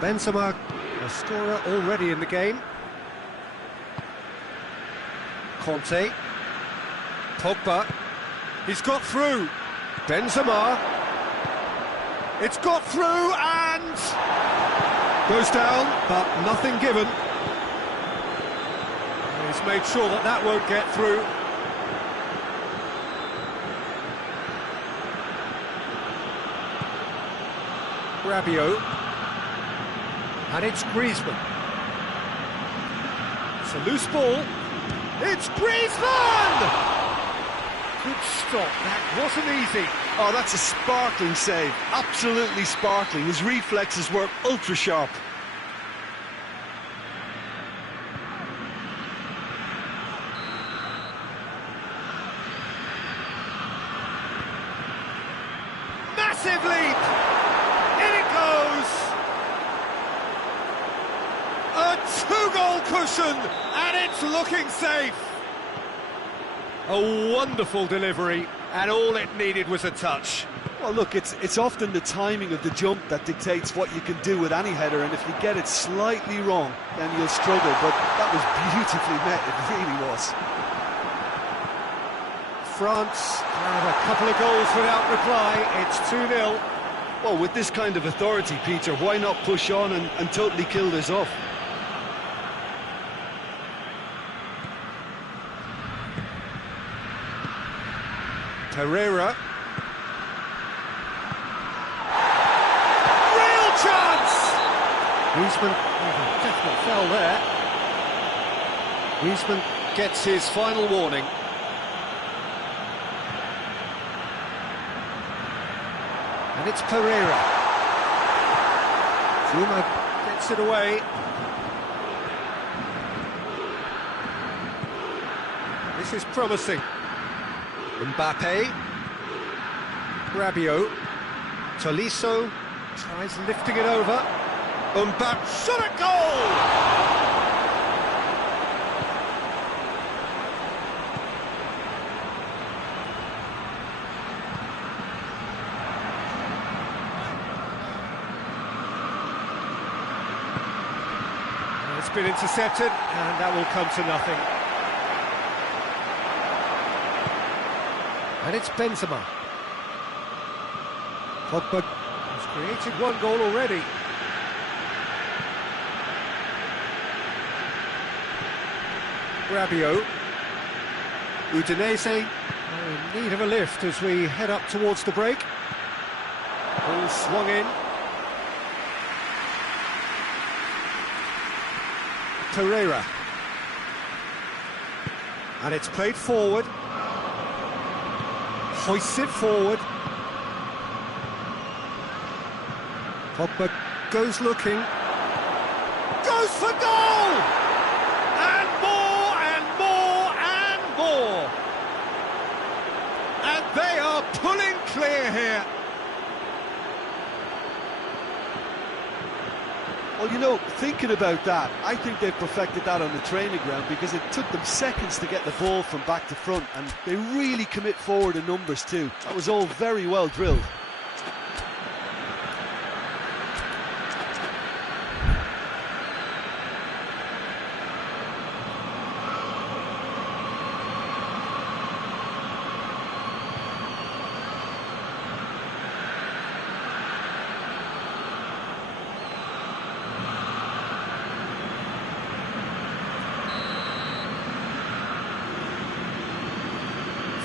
Benzema, a scorer already in the game. Conte. Pogba. He's got through. Benzema. It's got through and goes down, but nothing given. He's made sure that that won't get through. Rabiot. And it's Griezmann. It's a loose ball. It's Griezmann! Good stop, that wasn't easy. Oh, that's a sparkling save. Absolutely sparkling. His reflexes were ultra sharp. Massive leap! In it goes! A two-goal cushion, and it's looking safe. A wonderful delivery, and all it needed was a touch. Well, look, it's often the timing of the jump that dictates what you can do with any header, and if you get it slightly wrong, then you'll struggle, but that was beautifully met, it really was. France have a couple of goals without reply, it's 2-0. Well, with this kind of authority, Peter, why not push on and totally kill this off? Pereira. Real chance! Griezmann, a definite foul there. Griezmann gets his final warning. And it's Pereira. Zuma gets it away. This is promising. Mbappe. Rabiot. Tolisso tries lifting it over. Mbappe shot at goal! It's been intercepted, and that will come to nothing. And it's Benzema. Pogba has created one goal already. Rabiot. Udinese are in need of a lift as we head up towards the break. Ball swung in. Pereira. And it's played forward. Hoists it forward. Pogba goes looking. Goes for goal! And more and more and more! And they are pulling clear here. Well, you know, thinking about that, I think they've perfected that on the training ground because it took them seconds to get the ball from back to front, and they really commit forward in numbers too. That was all very well drilled.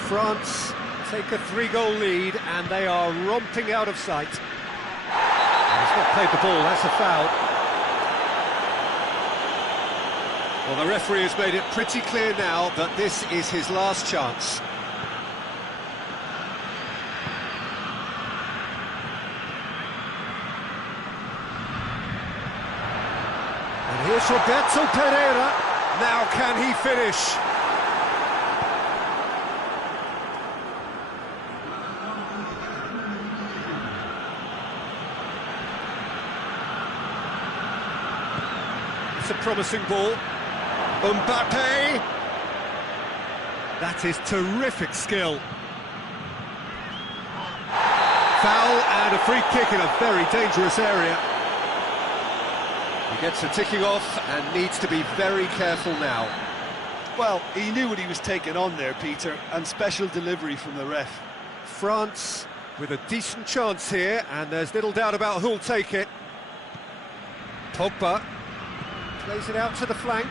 France take a 3-goal lead, and they are romping out of sight. And he's not played the ball, that's a foul. Well, the referee has made it pretty clear now that this is his last chance. And here's Roberto Pereira. Now can he finish? It's a promising ball. Mbappe! That is terrific skill. Foul and a free kick in a very dangerous area. He gets a ticking off and needs to be very careful now. Well, he knew what he was taking on there, Peter, and special delivery from the ref. France with a decent chance here, and there's little doubt about who'll take it. Pogba plays it out to the flank.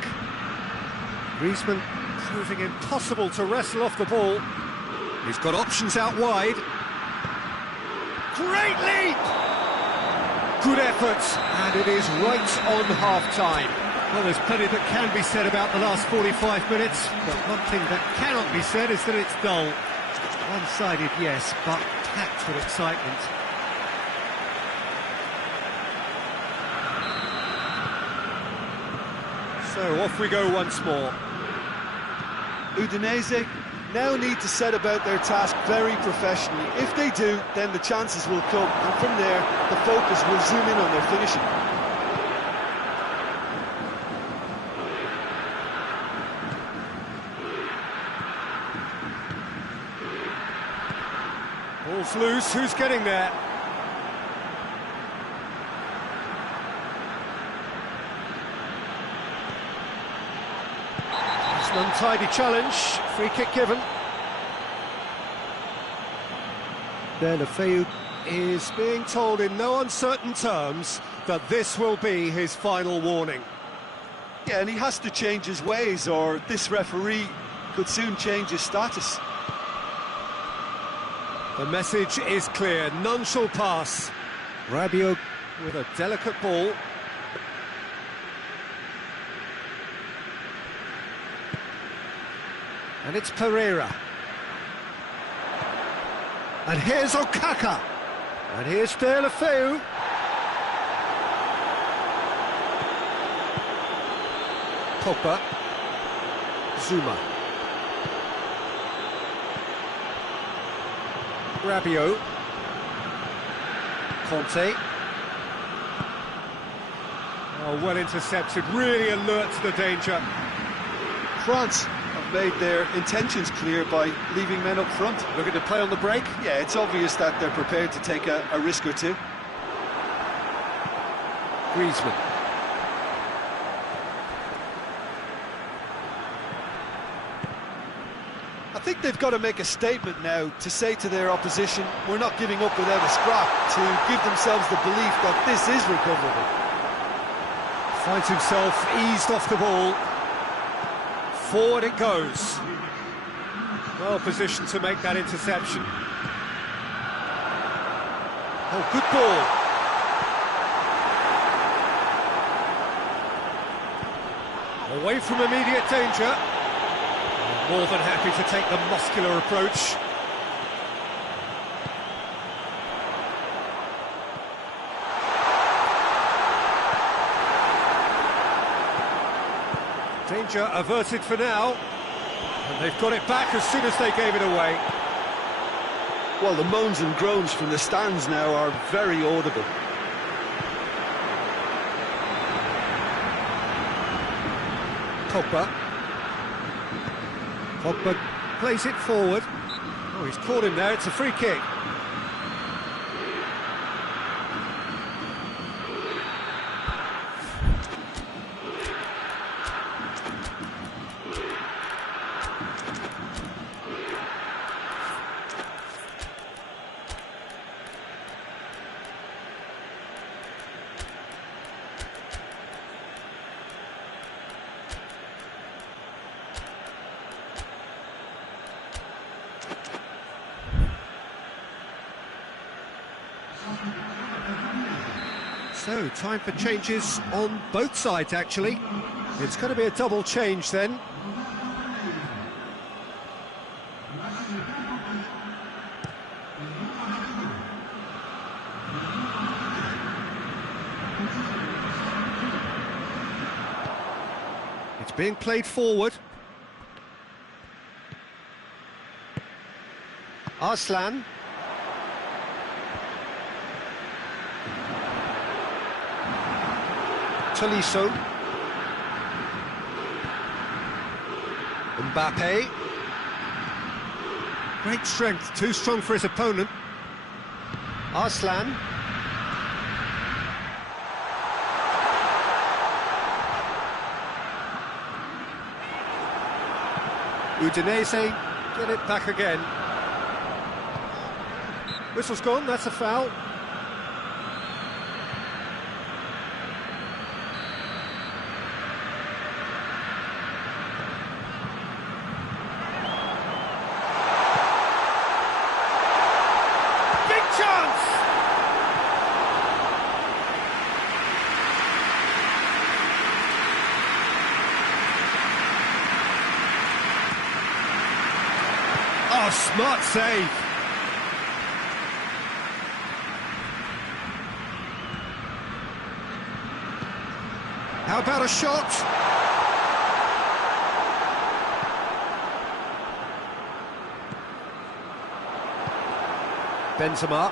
Griezmann proving impossible to wrestle off the ball. He's got options out wide. Great lead! Good effort, and it is right on half-time. Well, there's plenty that can be said about the last 45 minutes, but one thing that cannot be said is that it's dull. One-sided, yes, but packed with excitement. So off we go once more. Udinese now need to set about their task very professionally. If they do, then the chances will come, and from there, the focus will zoom in on their finishing. Ball's loose, who's getting there? An untidy challenge, free kick given. Deulofeu is being told in no uncertain terms that this will be his final warning. Yeah, and he has to change his ways, or this referee could soon change his status. The message is clear, none shall pass. Rabiot with a delicate ball. And it's Pereira. And here's Okaka. And here's Deulofeu. Pogba. Zuma. Rabiot. Conte. Oh, well intercepted, really alert to the danger. France have made their intentions clear by leaving men up front. Looking to play on the break? Yeah, it's obvious that they're prepared to take a risk or two. Griezmann. I think they've got to make a statement now to say to their opposition, we're not giving up without a scrap, to give themselves the belief that this is recoverable. Finds himself eased off the ball. Forward it goes. Well positioned to make that interception. Oh, good ball. Away from immediate danger. More than happy to take the muscular approach. Danger averted for now, and they've got it back as soon as they gave it away. Well, the moans and groans from the stands now are very audible. Pogba. Pogba plays it forward. Oh, he's caught him there, it's a free kick. So, time for changes on both sides, actually. It's going to be a double change then. It's being played forward. Arslan. Tolisso. Mbappe. Great strength, too strong for his opponent. Arslan. Udinese get it back again. Whistle's gone, that's a foul. Oh, smart save. How about a shot? Benzema.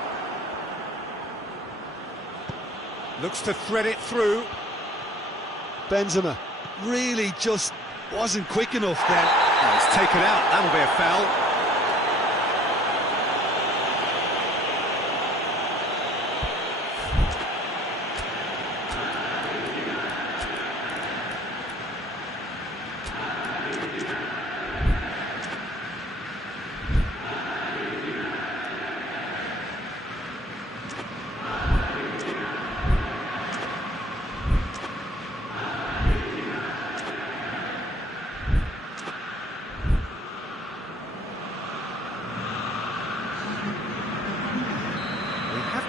Looks to thread it through. Benzema really just wasn't quick enough then. Oh, it's taken out, that'll be a foul.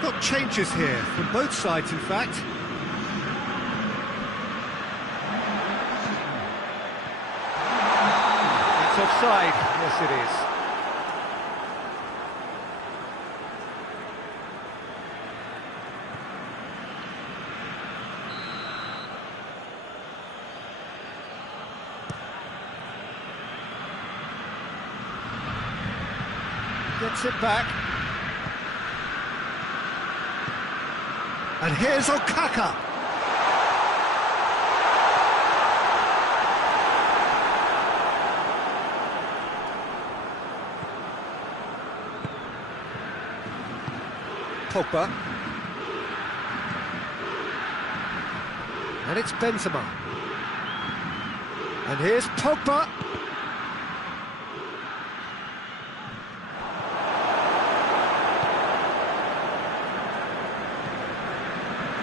Got changes here from both sides, in fact. It's offside. Yes, it is. Gets it back. And here's Okaka. Pogba. And it's Benzema. And here's Pogba.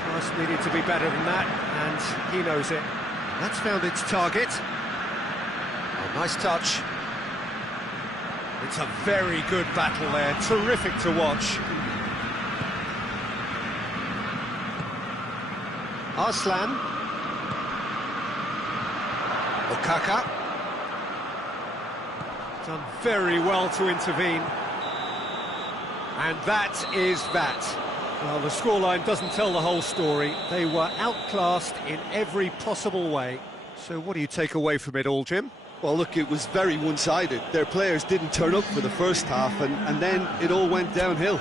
Pass needed to be better than that, and he knows it. That's found its target. Oh, nice touch. It's a very good battle there, terrific to watch. Arslan. Okaka. Done very well to intervene. And that is that. Well, the scoreline doesn't tell the whole story. They were outclassed in every possible way. So what do you take away from it all, Jim? Well, look, it was very one-sided. Their players didn't turn up for the first half, and then it all went downhill.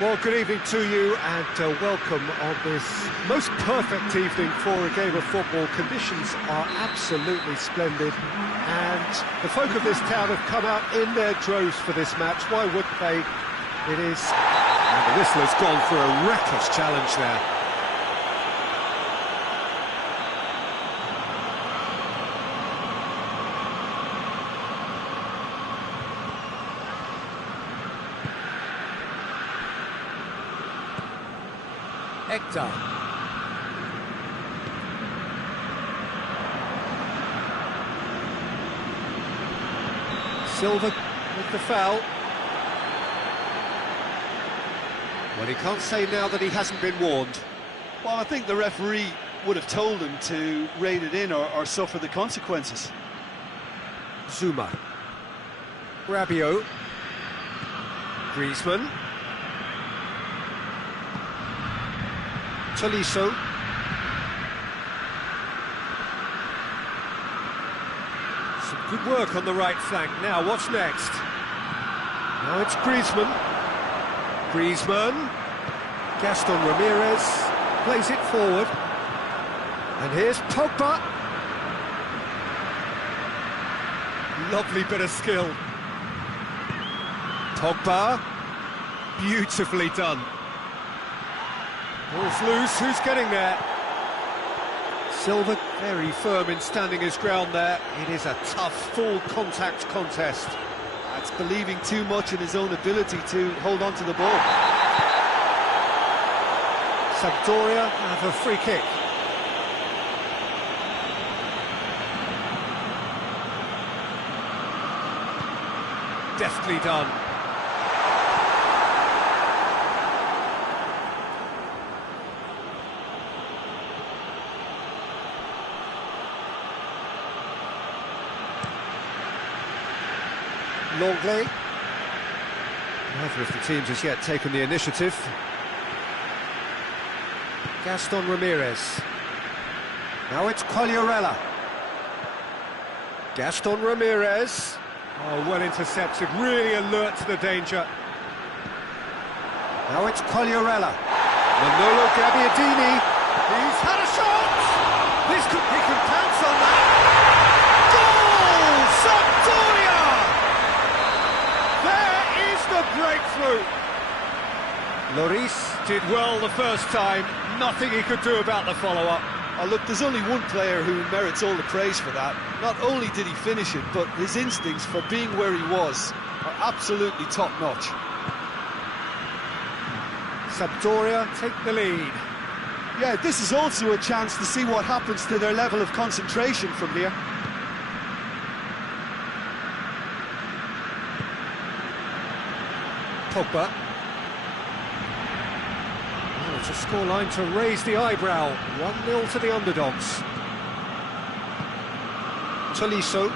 Well, good evening to you and welcome on this most perfect evening for a game of football. Conditions are absolutely splendid and the folk of this town have come out in their droves for this match. Why wouldn't they? It is... And the whistle has gone for a reckless challenge there. Hector. Silva with the foul. Well, he can't say now that he hasn't been warned. Well, I think the referee would have told him to rein it in or suffer the consequences. Zuma. Rabiot. Griezmann. Tolisso. Some good work on the right flank. Now, what's next? Now it's Griezmann. Griezmann. Gaston Ramirez plays it forward. And here's Pogba. Lovely bit of skill. Pogba. Beautifully done. Ball's loose, who's getting there? Silva very firm in standing his ground there. It is a tough, full contact contest. That's believing too much in his own ability to hold on to the ball. Sampdoria have a free kick. Deftly done. Longley. Neither of the teams has yet taken the initiative. Gaston Ramirez. Now it's Quagliarella. Gaston Ramirez. Oh, well intercepted, really alert to the danger. Now it's Quagliarella. Manolo Gabbiadini. He's had a shot! He can pounce on that. Goal! Sampdoria! There is the breakthrough. Lloris did well the first time, nothing he could do about the follow-up. Oh, look, there's only one player who merits all the praise for that. Not only did he finish it, but his instincts for being where he was are absolutely top-notch. Sampdoria take the lead. Yeah, this is also a chance to see what happens to their level of concentration from here. Pogba. Oh, it's a scoreline to raise the eyebrow. 1-0 to the underdogs. Tolisso.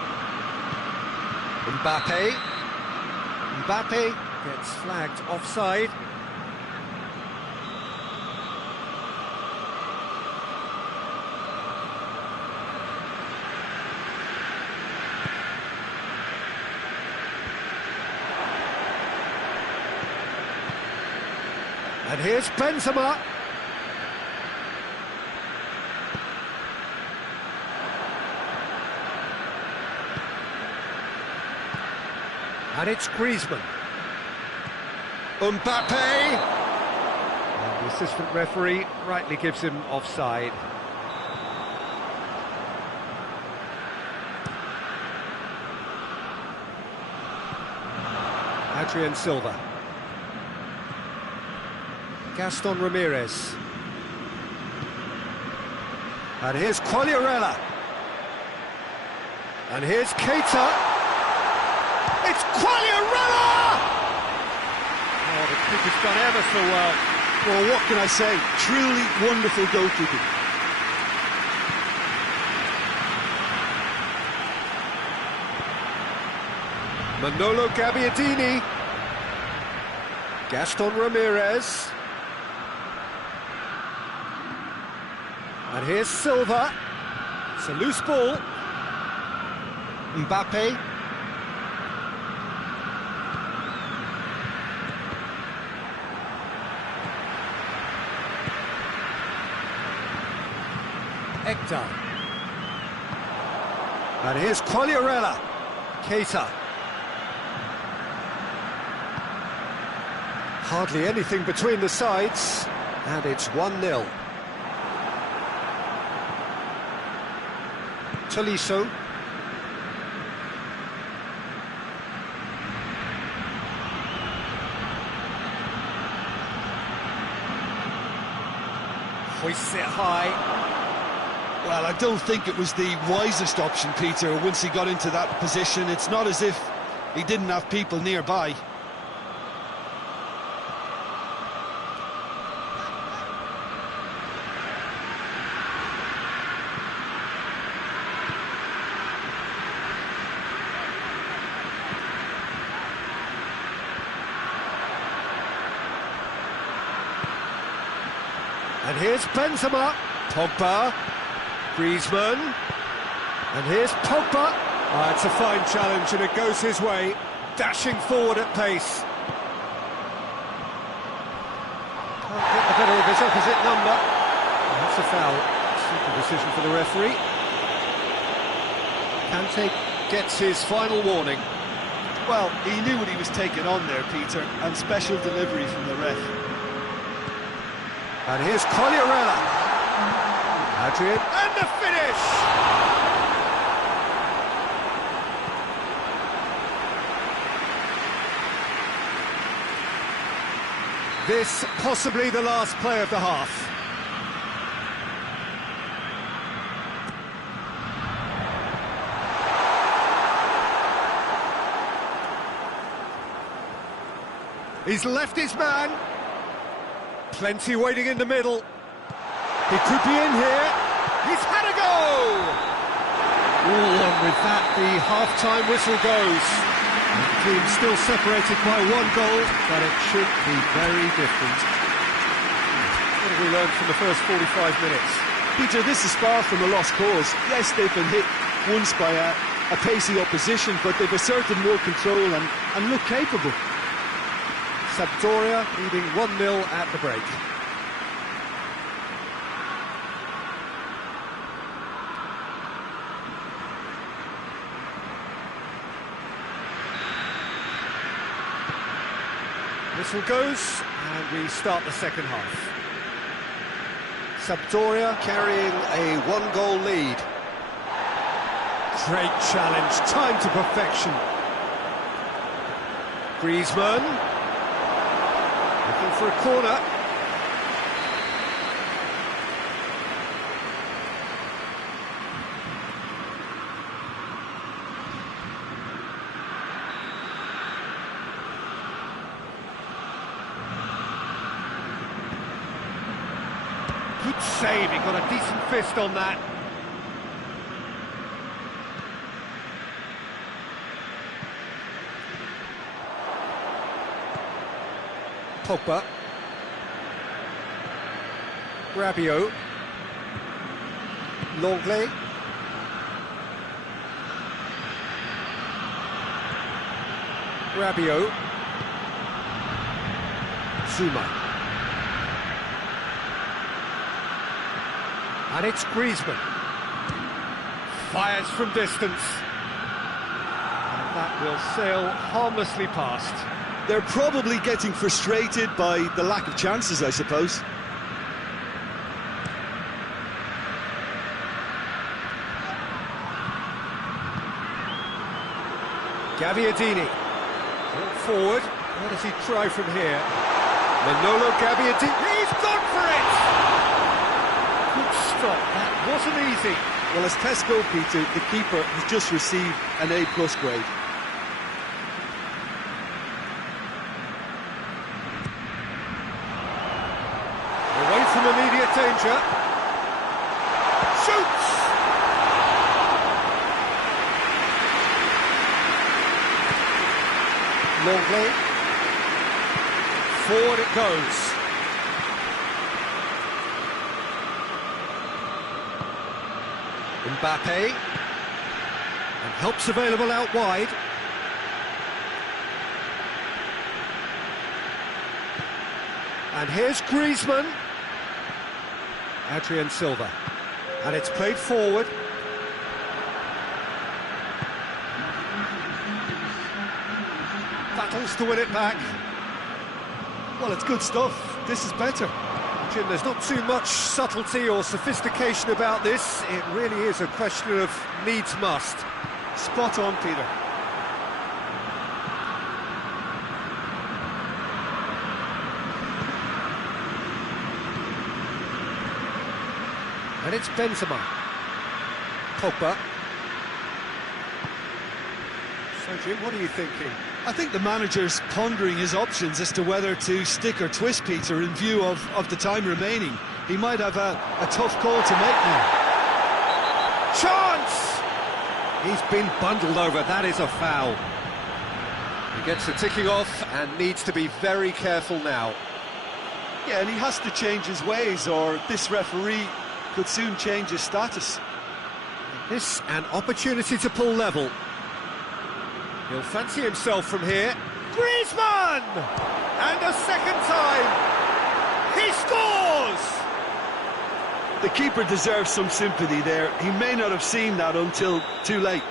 Mbappe. Mbappe gets flagged offside. And here's Benzema. And it's Griezmann. Mbappe. And the assistant referee rightly gives him offside. Adrien Silva. Gaston Ramirez. And here's Quagliarella. And here's Keita. It's Quagliarella! Oh, the keeper's done ever so well. Well, what can I say? Truly wonderful goalkeeping. Manolo Gabbiadini. Gaston Ramirez. And here's Silva. It's a loose ball. Mbappe. Hector. And here's Quagliarella. Keita. Hardly anything between the sides, and it's 1-0. Tolisso. Hoists it high. Well, I don't think it was the wisest option, Peter, once he got into that position. It's not as if he didn't have people nearby. And here's Benzema, Pogba, Griezmann, and here's Pogba. It's a fine challenge and it goes his way, dashing forward at pace. Can't get the better of his opposite number. And that's a foul. Simple decision for the referee. Kante gets his final warning. Well, he knew what he was taking on there, Peter, and special delivery from the ref. And here's Quagliarella. Adrian, and the finish! This possibly the last play of the half. He's left his man. Plenty waiting in the middle. He could be in here. He's had a go! Ooh, and with that, the half-time whistle goes. The team still separated by 1 goal, but it should be very different. What have we learned from the first 45 minutes? Peter, this is far from a lost cause. Yes, they've been hit once by a pacey opposition, but they've asserted more control and look capable. Sampdoria leading 1-0 at the break. Whistle goes, and we start the second half. Sampdoria carrying a 1-goal lead. Great challenge, time to perfection. Griezmann. Looking for a corner. Good save, he got a decent fist on that. Pogba. Rabiot. Longley. Rabiot. Zuma. And it's Griezmann. Fires from distance. And that will sail harmlessly past. They're probably getting frustrated by the lack of chances, I suppose. Gabbiadini. Forward. What does he try from here? Manolo Gabbiadini. He's gone for it! Good stop. That wasn't easy. Well, as tests go, Peter, the keeper has just received an A+ grade. From immediate danger. Shoots! Longley. Forward it goes. Mbappe. And help's available out wide. And here's Griezmann. Adrian Silva. And it's played forward. Battles to win it back. Well, it's good stuff. This is better. Jim, there's not too much subtlety or sophistication about this. It really is a question of needs must. Spot on, Peter. And it's Benzema. Pogba. So, Jim, what are you thinking? I think the manager's pondering his options as to whether to stick or twist Peter in view of the time remaining. He might have a tough call to make now. Chance! He's been bundled over. That is a foul. He gets the ticking off and needs to be very careful now. Yeah, and he has to change his ways, or this referee could soon change his status. This an opportunity to pull level. He'll fancy himself from here. Griezmann! And a second time! He scores! The keeper deserves some sympathy there. He may not have seen that until too late.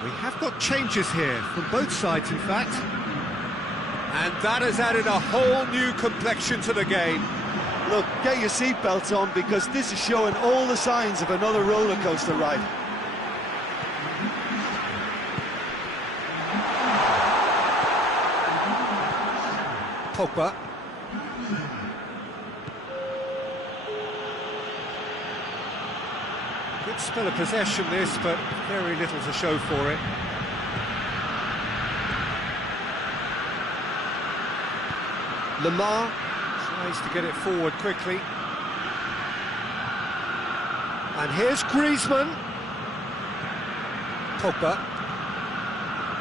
We have got changes here, from both sides in fact. And that has added a whole new complexion to the game. Look, get your seatbelts on, because this is showing all the signs of another roller coaster ride. Pogba. Good spell of possession this, but very little to show for it. Lamar tries to get it forward quickly. And here's Griezmann. Pogba.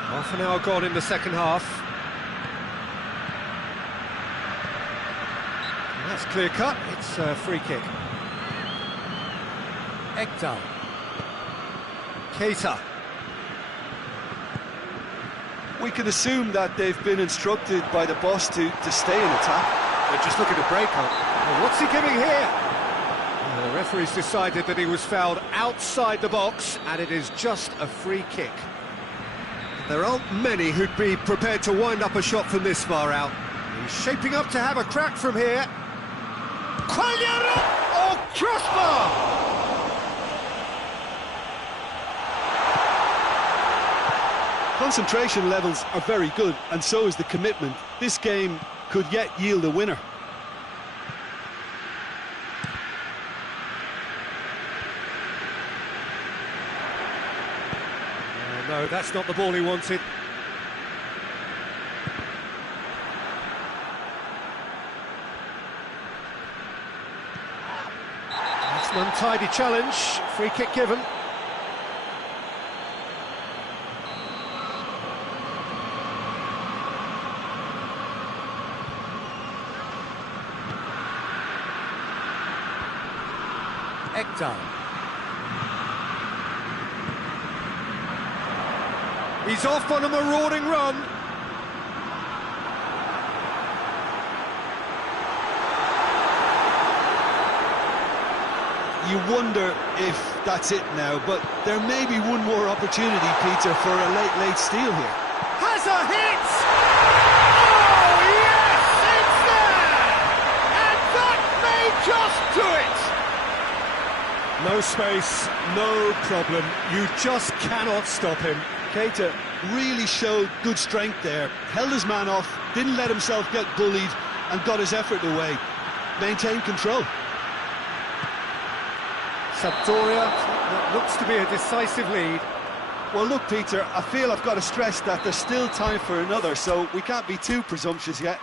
Half an hour gone in the second half. And that's clear cut. It's a free kick. Ekdal. Keita. We can assume that they've been instructed by the boss to stay in attack. They're just looking to break up. Well, what's he giving here? The referee's decided that he was fouled outside the box, and it is just a free kick. There aren't many who'd be prepared to wind up a shot from this far out. He's shaping up to have a crack from here. Quagliarella! Oh, crossbar! Concentration levels are very good, and so is the commitment. This game could yet yield a winner. No, that's not the ball he wanted. That's an untidy challenge. Free kick given. Ekdal. He's off on a marauding run. You wonder if that's it now, but there may be one more opportunity, Peter, for a late steal here. Has a hit! Oh, yes, it's there! And that may just do it! No space, no problem. You just cannot stop him. Keita really showed good strength there, held his man off, didn't let himself get bullied, and got his effort away. Maintained control. Sampdoria, that looks to be a decisive lead. Well, look, Peter, I feel I've got to stress that there's still time for another, so we can't be too presumptuous yet.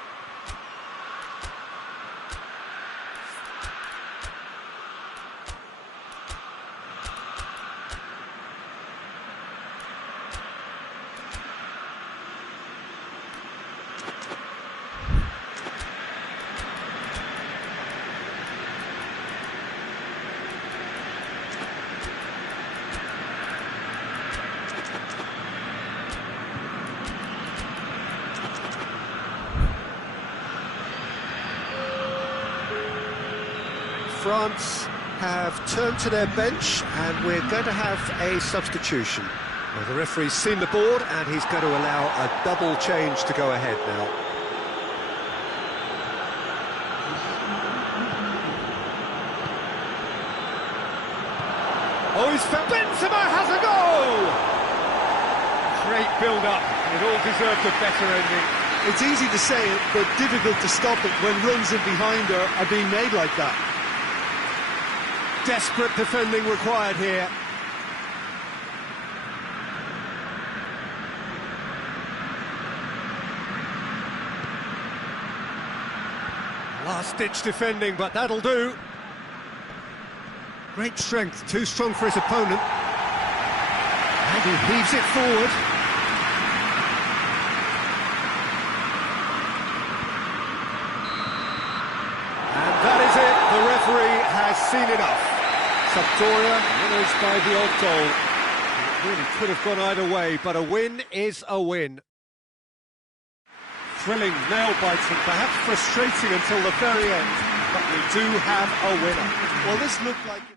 France have turned to their bench and we're going to have a substitution. Well, the referee's seen the board and he's going to allow a double change to go ahead now. Oh, Benzema has a goal! Great build-up, it all deserved a better ending. It's easy to say it, but difficult to stop it when runs in behind are being made like that. Desperate defending required here. Last-ditch defending, but that'll do. Great strength, too strong for his opponent. And he heaves it forward. And that is it, the referee has seen enough. Sampdoria winners by the odd goal. It really could have gone either way, but a win is a win. Thrilling, nail-biting, perhaps frustrating until the very end, but we do have a winner. Well, this looked like it.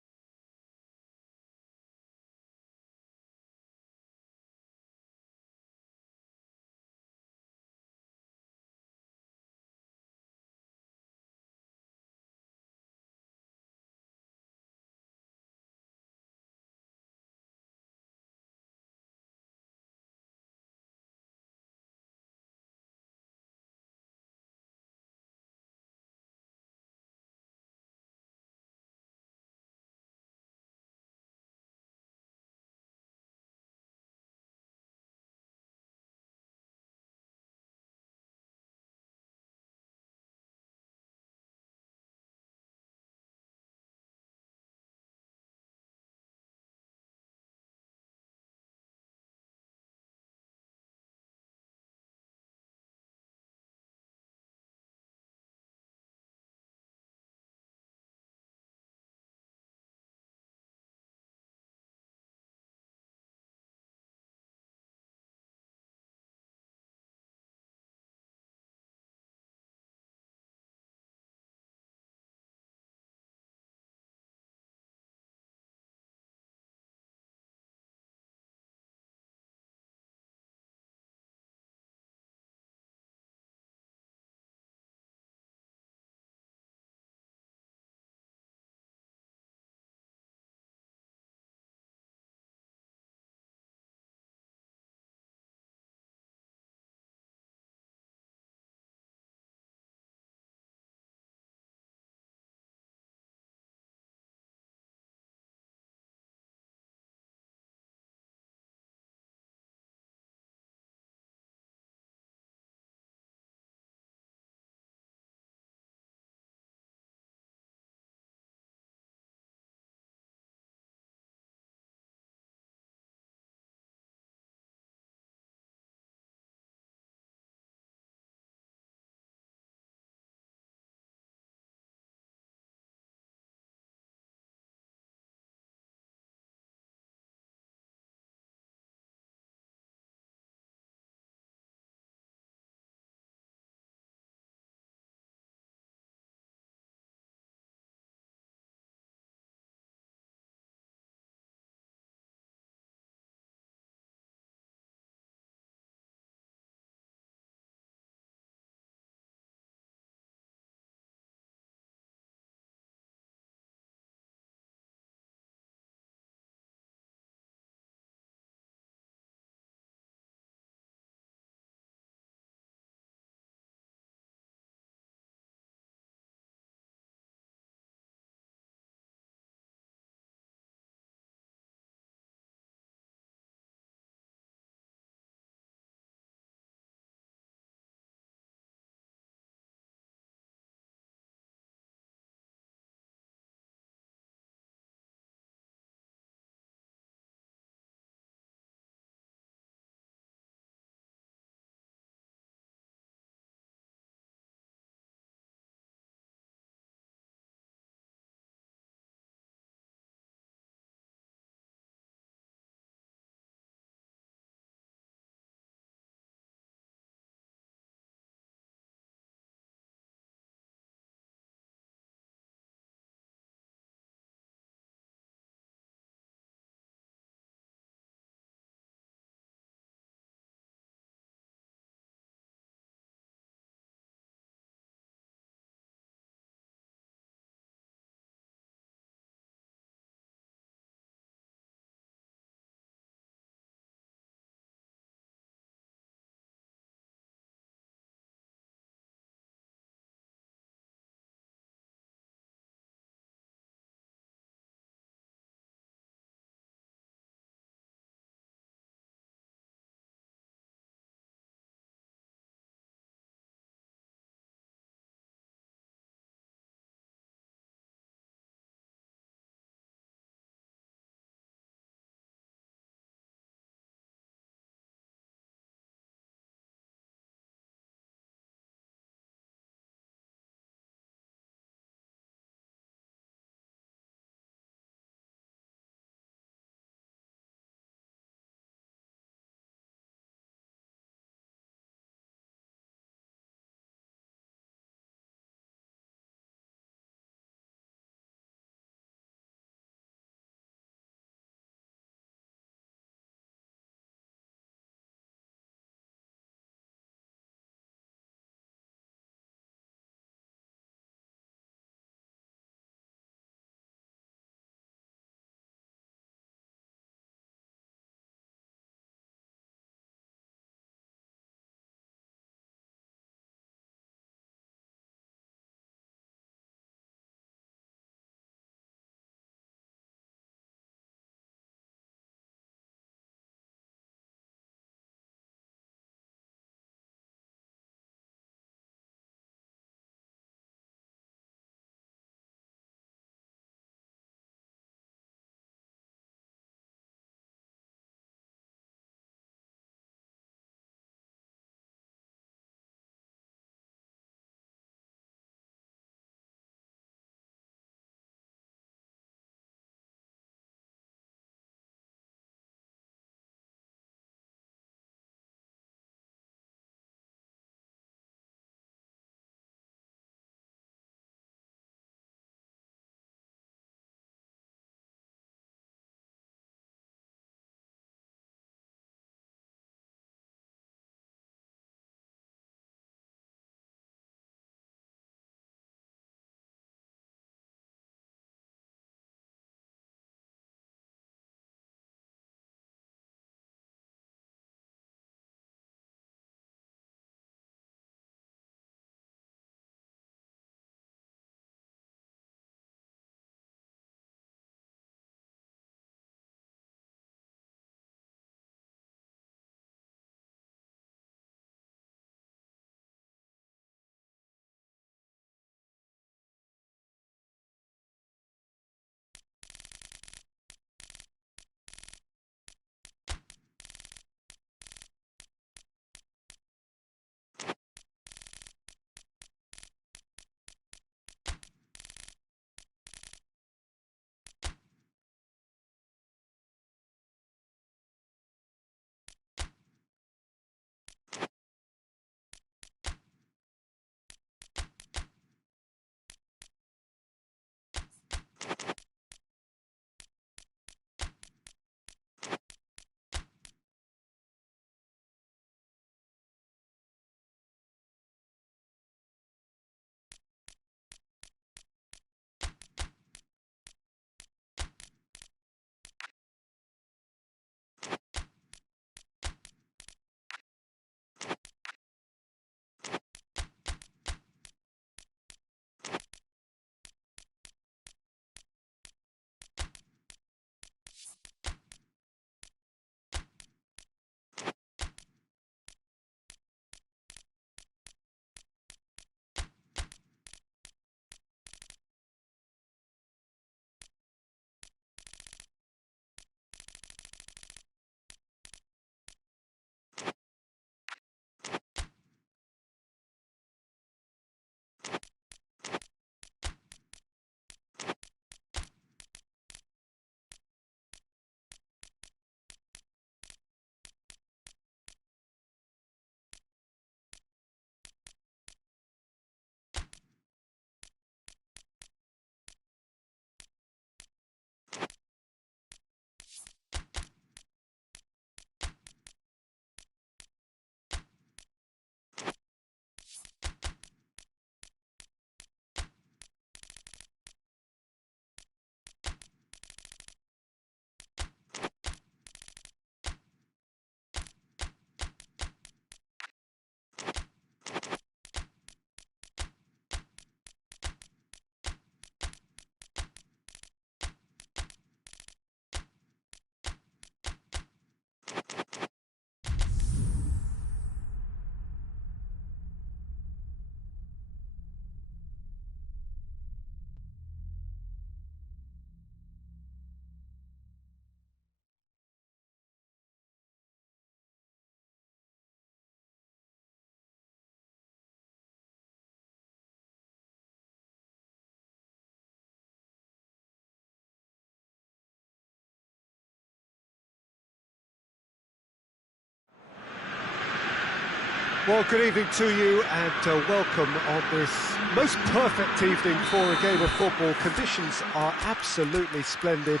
Well, good evening to you and welcome on this most perfect evening for a game of football. Conditions are absolutely splendid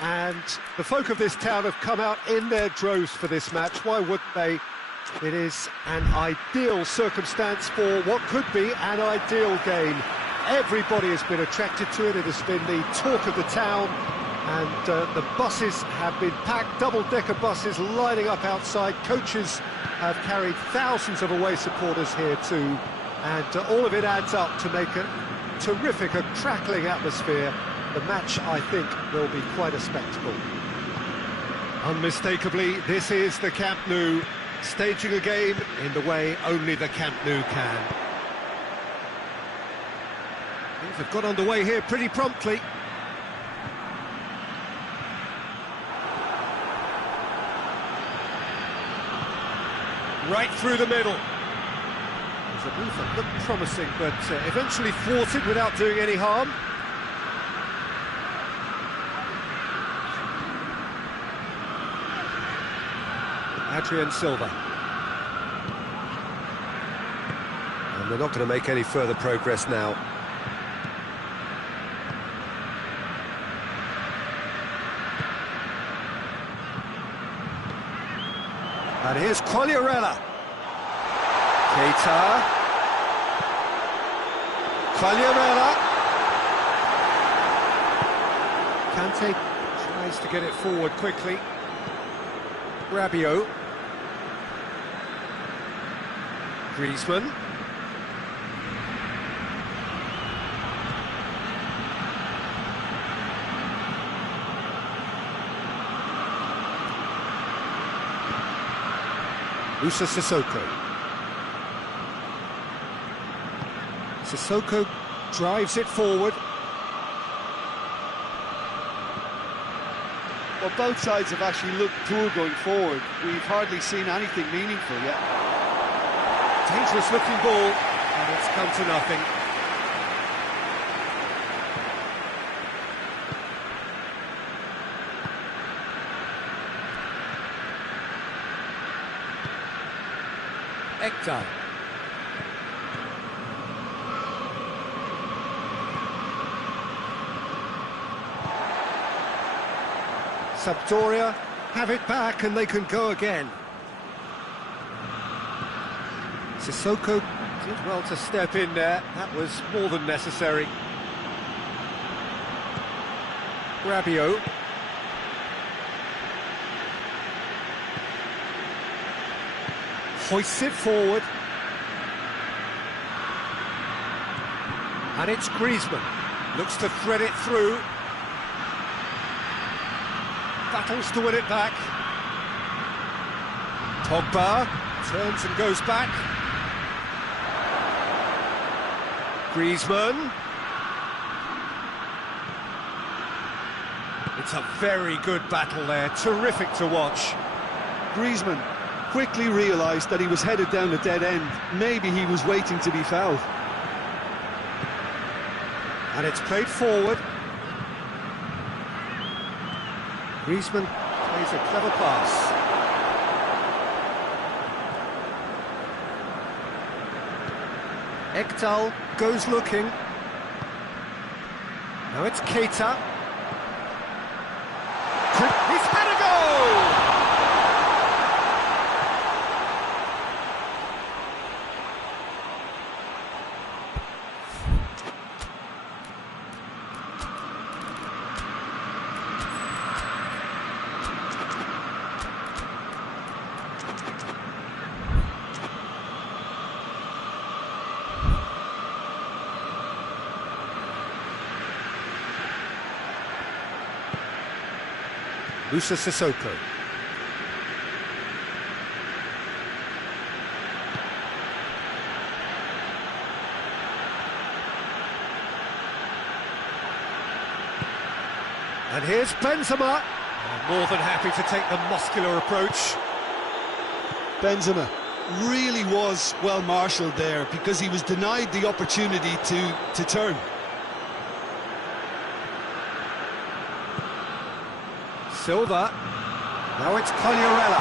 and the folk of this town have come out in their droves for this match. Why wouldn't they? It is an ideal circumstance for what could be an ideal game. Everybody has been attracted to it. It has been the talk of the town and the buses have been packed, double-decker buses lining up outside. Coaches have carried thousands of away supporters here too, and all of it adds up to make a terrific, a crackling atmosphere. The match, I think, will be quite a spectacle. Unmistakably, this is the Camp Nou, staging a game in the way only the Camp Nou can. Things have got underway here pretty promptly. Right through the middle. There's a move that looked promising, but eventually thwarted without doing any harm. Adrian Silva. And they're not going to make any further progress now. And here's Quagliarella. Keita. Quagliarella. Kante tries to get it forward quickly. Rabiot. Griezmann. Moussa Sissoko. Sissoko drives it forward. Well, both sides have actually looked poor going forward. We've hardly seen anything meaningful yet. Dangerous looking ball, and it's come to nothing. Ekdal. Sampdoria have it back and they can go again. Sissoko did well to step in there. That was more than necessary. Rabiot. Hoists it forward. And it's Griezmann. Looks to thread it through. Battles to win it back. Pogba turns and goes back. Griezmann. It's a very good battle there. Terrific to watch. Griezmann quickly realised that he was headed down a dead end. Maybe he was waiting to be fouled. And it's played forward. Griezmann plays a clever pass. Ekdal goes looking. Now it's Keita. He's had a goal! Moussa Sissoko. And here's Benzema. More than happy to take the muscular approach. Benzema really was well marshalled there because he was denied the opportunity to turn. Silva. Now it's Quagliarella.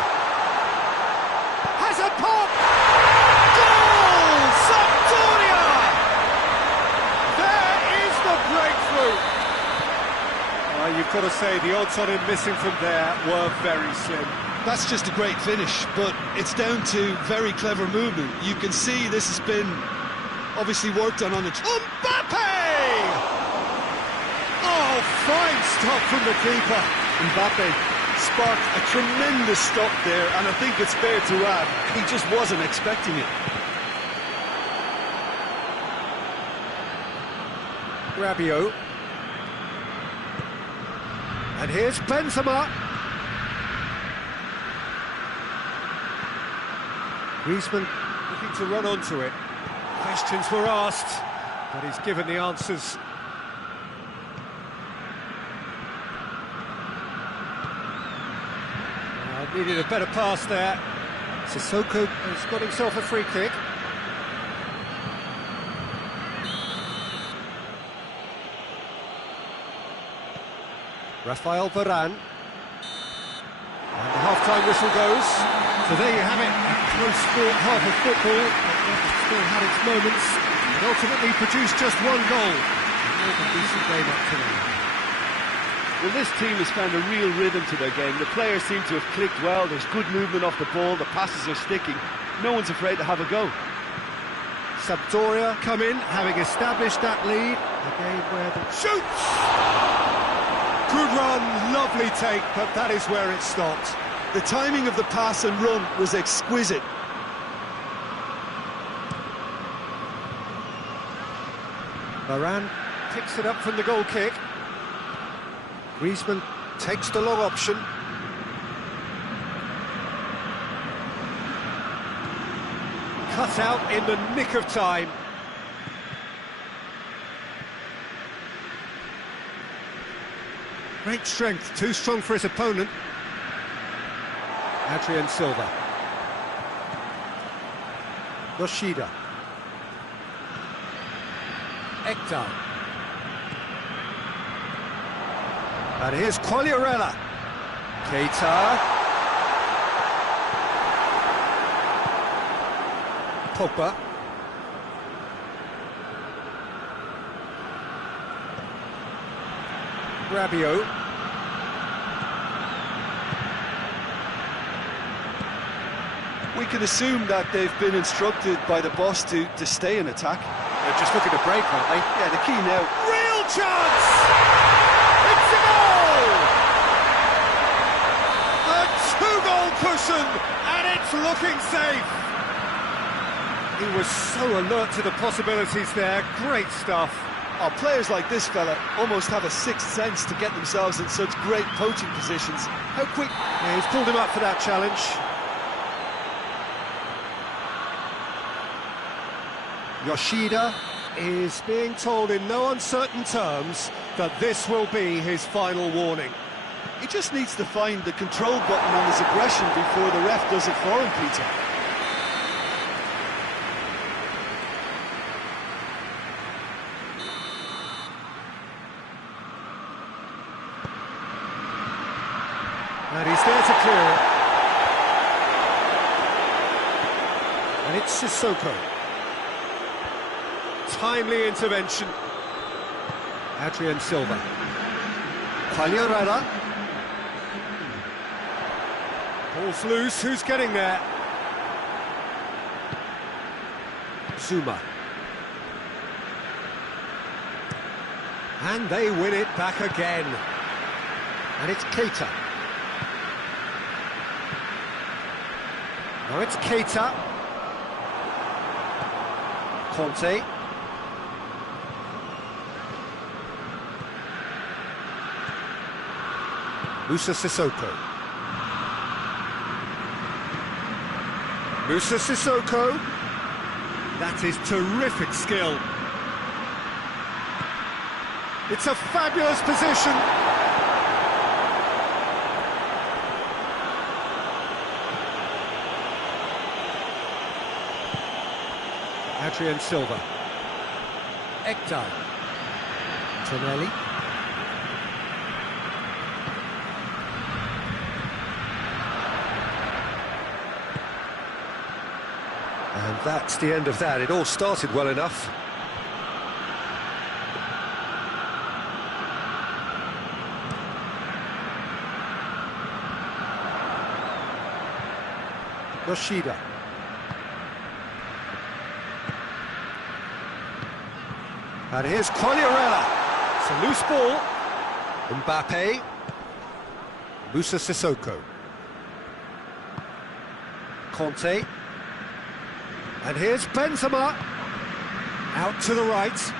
Has a pop! You've got to say the odds on him missing from there were very slim. That's just a great finish, but it's down to very clever movement. You can see this has been obviously worked on the... Mbappe! Oh, fine stop from the keeper. Mbappe sparked a tremendous stop there, and I think it's fair to add, he just wasn't expecting it. Rabiot. And here's Benzema. Griezmann looking to run onto it. Questions were asked, but he's given the answers. Needed a better pass there. Sissoko has got himself a free kick. Rafael Varane. And the half-time whistle goes. So there you have it, a close sport half of football, but still had its moments, and ultimately produced just one goal. More than decent game up to now. Well, this team has found a real rhythm to their game. The players seem to have clicked well, there's good movement off the ball, the passes are sticking. No one's afraid to have a go. Sampdoria come in, having established that lead. A game where the... Shoots! Good run, lovely take, but that is where it stopped. The timing of the pass and run was exquisite. Varane picks it up from the goal kick. Griezmann takes the long option. Cut out in the nick of time. Great strength, too strong for his opponent. Adrian Silva. Yoshida. Ekdal. And here's Quagliarella. Keita. Pogba. Rabiot. We can assume that they've been instructed by the boss to stay in attack. They're just looking to break, aren't they? Yeah, the key now. Real chance! It's a goal! A two-goal cushion, and it's looking safe. He was so alert to the possibilities there. Great stuff. Oh, players like this fella almost have a sixth sense to get themselves in such great poaching positions. How quick... Yeah, he's pulled him up for that challenge. Yoshida is being told in no uncertain terms that this will be his final warning. He just needs to find the control button on his aggression before the ref does it for him, Peter. And he's there to clear it. And it's Sissoko. Timely intervention. Adrian Silva. Quagliarella. Ball's loose, who's getting there? Zuma. And they win it back again. And it's Keita. Now it's Keita. Conte. Moussa Sissoko. Moussa Sissoko. That is terrific skill. It's a fabulous position. Adrian Silva. Ekdal. Tonelli. And that's the end of that. It all started well enough. Yoshida. And here's Quagliarella. It's a loose ball. Mbappe. Musa Sissoko. Conte. And here's Benzema. Out to the right.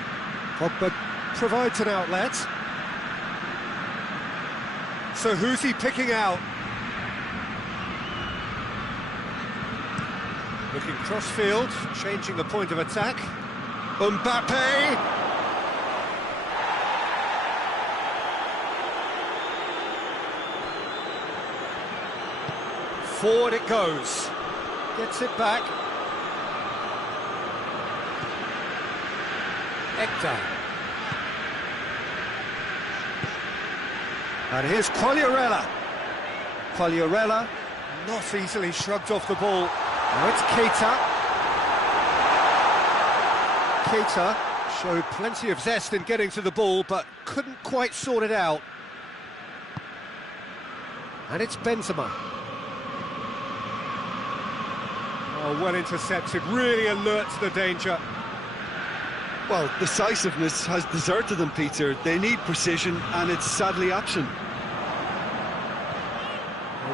Pogba provides an outlet. So who's he picking out? Looking cross-field, changing the point of attack. Mbappe! Forward it goes. Gets it back. Hector. And here's Quagliarella. Quagliarella not easily shrugged off the ball. Now it's Keita. Keita showed plenty of zest in getting to the ball, but couldn't quite sort it out. And it's Benzema. Oh, well intercepted, really alert to the danger. Well, decisiveness has deserted them, Peter. They need precision, and it's sadly absent.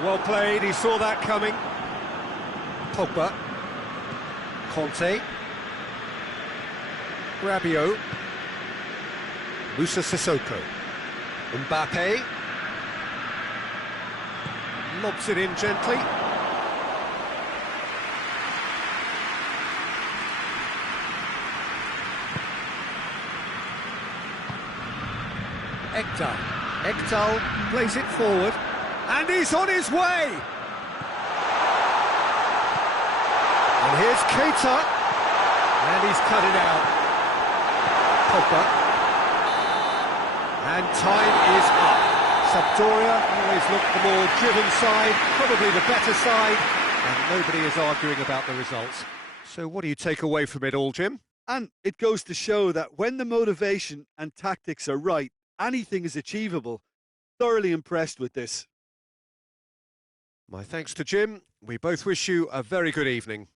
Well played, he saw that coming. Pogba. Conte. Rabiot. Musa Sissoko. Mbappe. Lobs it in gently. Ekdal. Ekdal plays it forward. And he's on his way! And here's Keita. And he's cut it out. Pogba. And time is up. Sampdoria always looked the more driven side, probably the better side, and nobody is arguing about the results. So what do you take away from it all, Jim? And it goes to show that when the motivation and tactics are right, anything is achievable. Thoroughly impressed with this. My thanks to Jim. We both wish you a very good evening.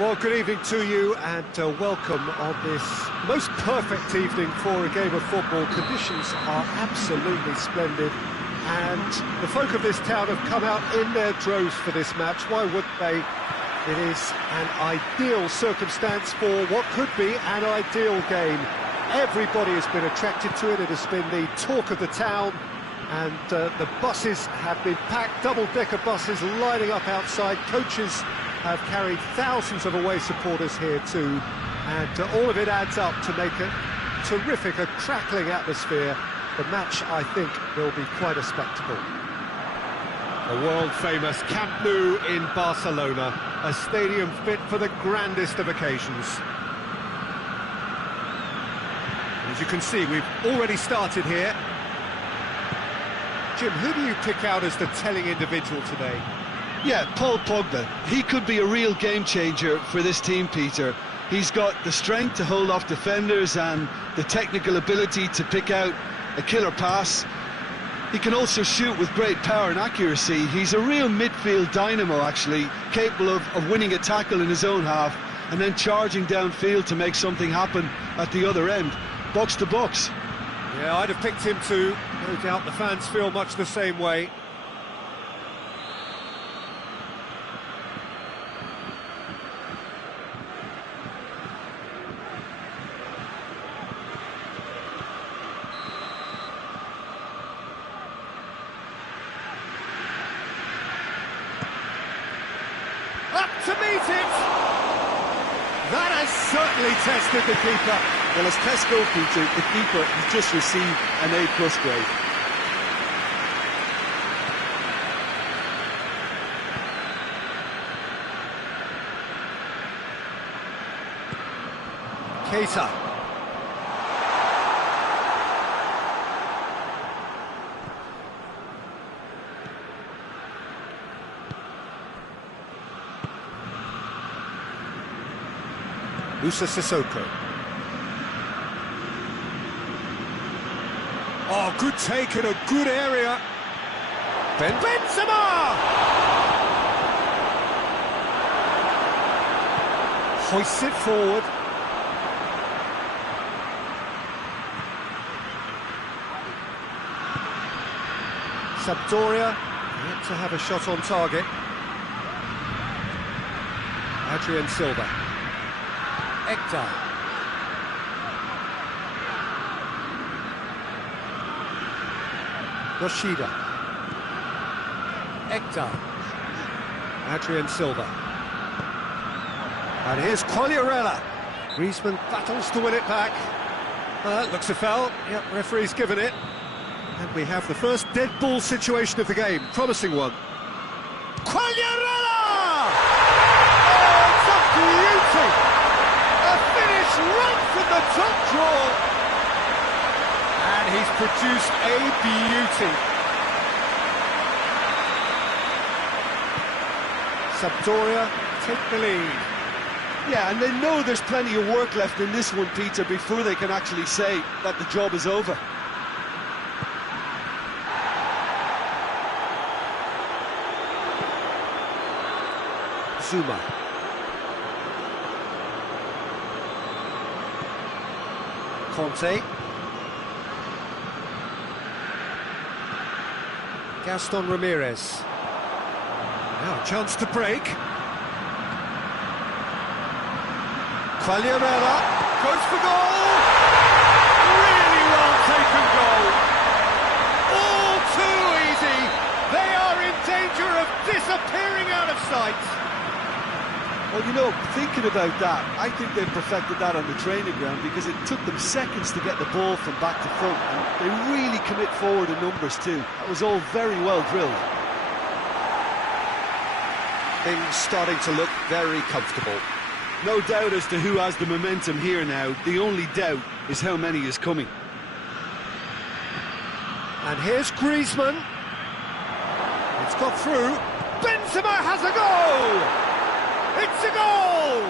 Well, good evening to you and welcome on this most perfect evening for a game of football. Conditions are absolutely splendid and the folk of this town have come out in their droves for this match. Why would they? It is an ideal circumstance for what could be an ideal game. Everybody has been attracted to it. It has been the talk of the town and the buses have been packed, double-decker buses lining up outside. Coaches have carried thousands of away supporters here too, and all of it adds up to make a terrific, a crackling atmosphere. The match, I think, will be quite a spectacle. The world-famous Camp Nou in Barcelona, a stadium fit for the grandest of occasions. As you can see, we've already started here. Jim, who do you pick out as the telling individual today? Yeah, Paul Pogba. He could be a real game changer for this team, Peter. He's got the strength to hold off defenders and the technical ability to pick out a killer pass. He can also shoot with great power and accuracy. He's a real midfield dynamo, actually, capable of winning a tackle in his own half and then charging downfield to make something happen at the other end. Box to box. Yeah, I'd have picked him too. No doubt the fans feel much the same way. Up to meet it! That has certainly tested the keeper. Well, as tests go, Peter, the keeper has just received an A+ grade. Keita. Musa Sissoko. Oh, good take in a good area. Benzema! Hoists it forward. Sampdoria yet to have a shot on target. Adrian Silva. Ekdal. Yoshida. Ekdal. Adrian Silva. And here's Quagliarella. Griezmann battles to win it back. Looks a foul. Yep, referee's given it. And we have the first dead ball situation of the game. Promising one. Quagliarella! Oh, it's a beauty! A finish right from the top draw. And he's produced a beauty. Sampdoria take the lead. Yeah, and they know there's plenty of work left in this one, Peter, before they can actually say that the job is over. Zuma. Conte. Gaston Ramirez. Now a chance to break. Quagliarella goes for goal. Really well taken goal. All too easy. They are in danger of disappearing out of sight. Well, you know, thinking about that, I think they've perfected that on the training ground because it took them seconds to get the ball from back to front, and they really commit forward in numbers too. That was all very well drilled. Things starting to look very comfortable. No doubt as to who has the momentum here now. The only doubt is how many is coming. And here's Griezmann. It's got through. Benzema has a goal! It's a goal!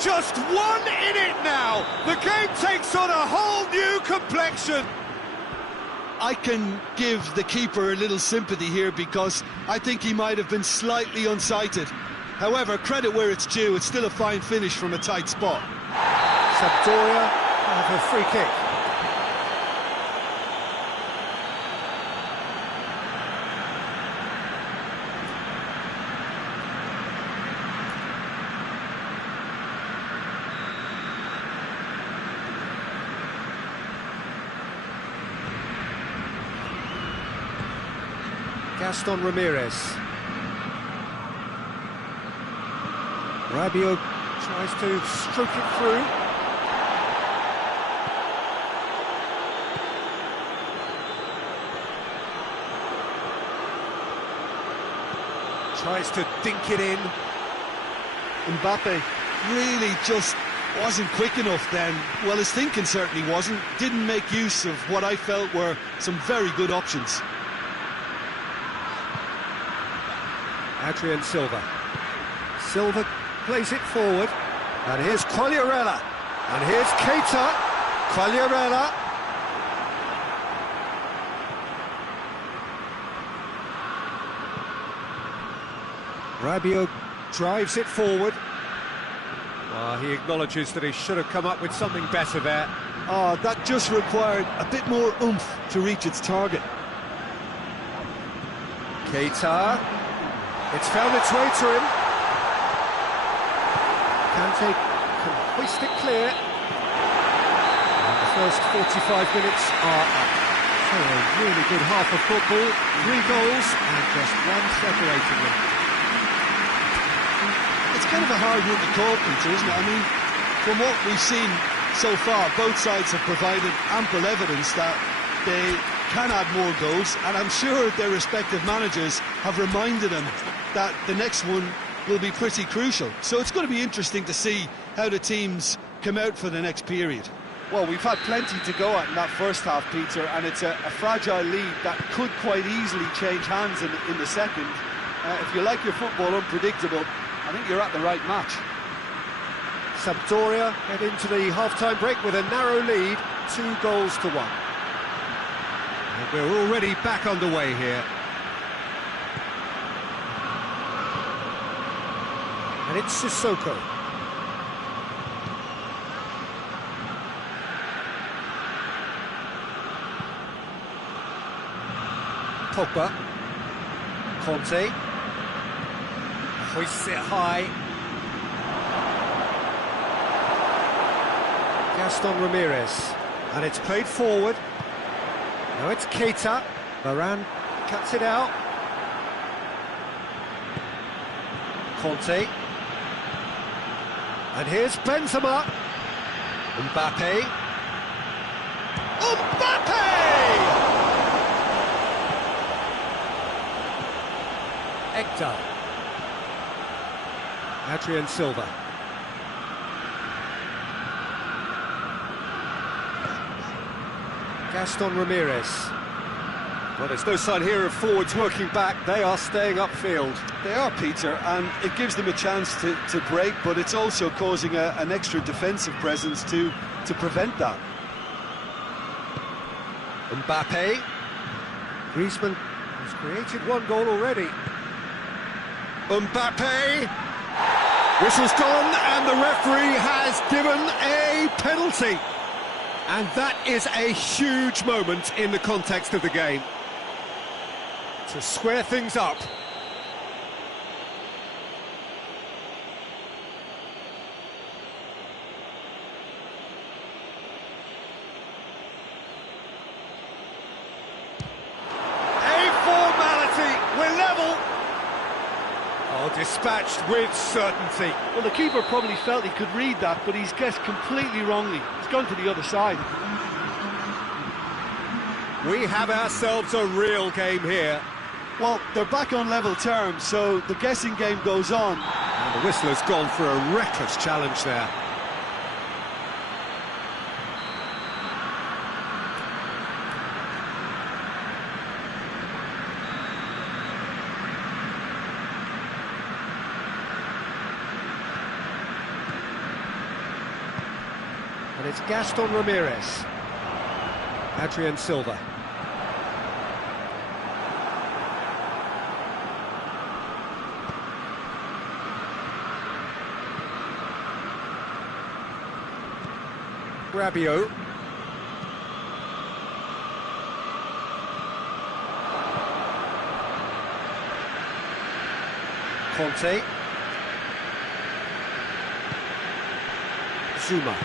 Just one in it now. The game takes on a whole new complexion. I can give the keeper a little sympathy here because I think he might have been slightly unsighted. However, credit where it's due, it's still a fine finish from a tight spot. Sampdoria have a free kick. Gaston Ramirez. Rabiot tries to stroke it through. Tries to dink it in. Mbappe really just wasn't quick enough then. Well, his thinking certainly wasn't. Didn't make use of what I felt were some very good options. Adrian Silva. Silva plays it forward. And here's Quagliarella. And here's Keita. Quagliarella. Rabiot drives it forward. He acknowledges that he should have come up with something better there. Oh, that just required a bit more oomph to reach its target. Keita. It's found its way to him. Kante can hoist it clear. And the first 45 minutes are up. So a really good half of football, 3 goals and just one separating them. It's kind of a hard one to call, Peter, isn't it? I mean, from what we've seen so far, both sides have provided ample evidence that they can add more goals, and I'm sure their respective managers have reminded them that the next one will be pretty crucial. So it's going to be interesting to see how the teams come out for the next period. Well, we've had plenty to go at in that first half, Peter, and it's a fragile lead that could quite easily change hands in the second. If you like your football unpredictable, I think you're at the right match. Sampdoria head into the half-time break with a narrow lead, 2 goals to 1. And we're already back underway here. And it's Sissoko. Pogba. Conte. Hoists it high. Gaston Ramirez. And it's played forward. Now it's Keita. Varane cuts it out. Conte. And here's Benzema. Mbappe. Mbappe! Hector. Adrian Silva. Gaston Ramirez. Well, there's no sign here of forwards working back. They are staying upfield. They are, Peter, and it gives them a chance to break, but it's also causing an extra defensive presence to prevent that. Mbappe. Griezmann has created 1 goal already. Mbappe. Whistle's gone, and the referee has given a penalty. And that is a huge moment in the context of the game. To square things up. We're level. Oh, dispatched with certainty. Well, the keeper probably felt he could read that, but he's guessed completely wrongly. He's gone to the other side. We have ourselves a real game here. Well, they're back on level terms, so the guessing game goes on. And the whistler's gone for a reckless challenge there. And it's Gaston Ramirez. Adrian Silva. Rabiot. Conte. Zuma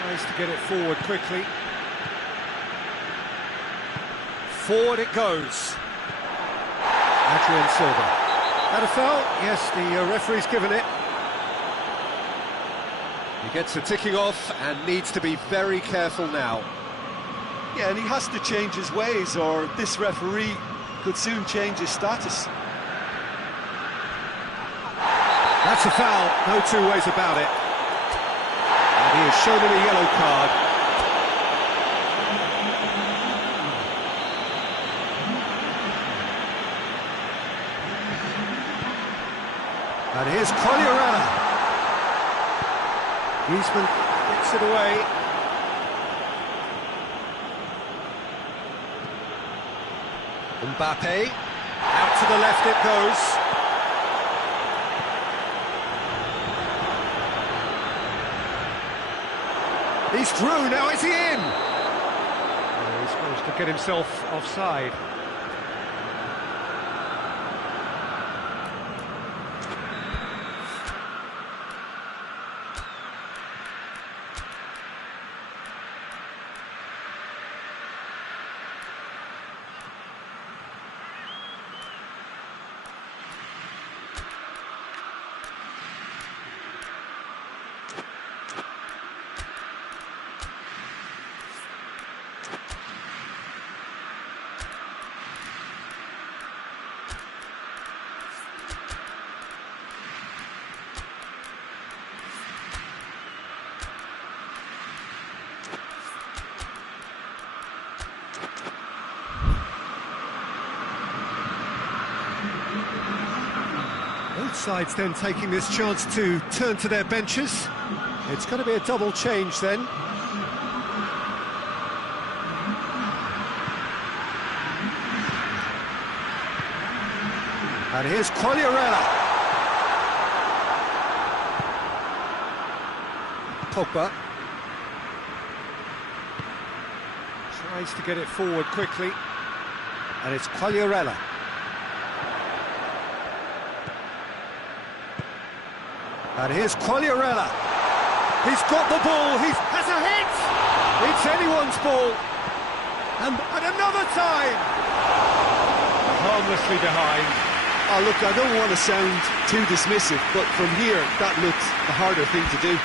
tries to get it forward quickly. Forward it goes. Adrian Silva. That a foul? Yes, the referee's given it. He gets the ticking off and needs to be very careful now. Yeah, and he has to change his ways, or this referee could soon change his status. That's a foul, no two ways about it. And he has shown him a yellow card. And here's Quagliarella. Griezmann gets it away. Mbappe. Out to the left it goes. He's through, now is he in? Oh, he's managed to get himself offside. Both sides then taking this chance to turn to their benches. It's going to be a double change then. And here's Quagliarella. Pogba. Tries to get it forward quickly. And it's Quagliarella. And here's Quagliarella. He's got the ball, he has a hit! It's anyone's ball. And another time! Harmlessly behind. Oh, look, I don't want to sound too dismissive, but from here, that looked the harder thing to do.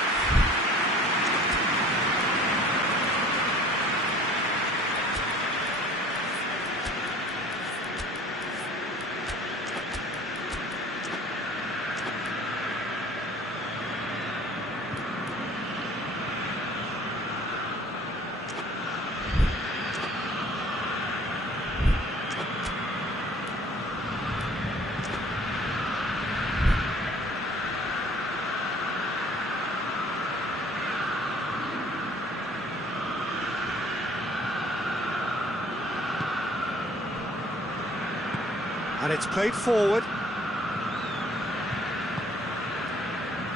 And it's played forward.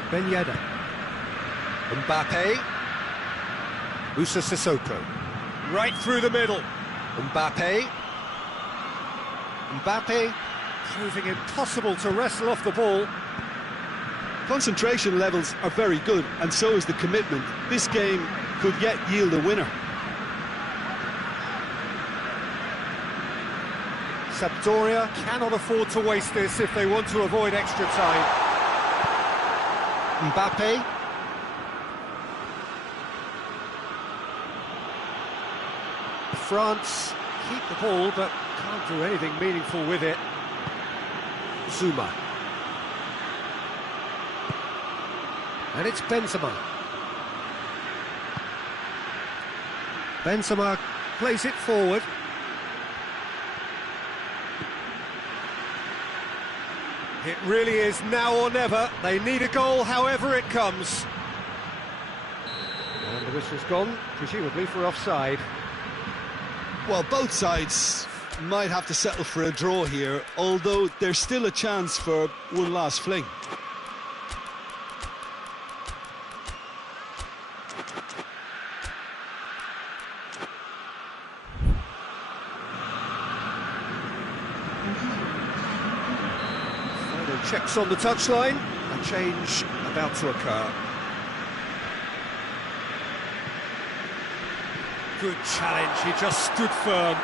Ben Yedder. Mbappe. Musa Sissoko. Right through the middle. Mbappe. Mbappe proving impossible to wrestle off the ball. Concentration levels are very good, and so is the commitment. This game could yet yield a winner. Sampdoria cannot afford to waste this if they want to avoid extra time. Mbappe. France keep the ball but can't do anything meaningful with it. Zuma. And it's Benzema. Benzema plays it forward. It really is now or never. They need a goal, however it comes. And the whistle's gone, presumably for offside. Well, both sides might have to settle for a draw here, although there's still a chance for one last fling. Checks on the touchline, a change about to occur. Good challenge, he just stood firm.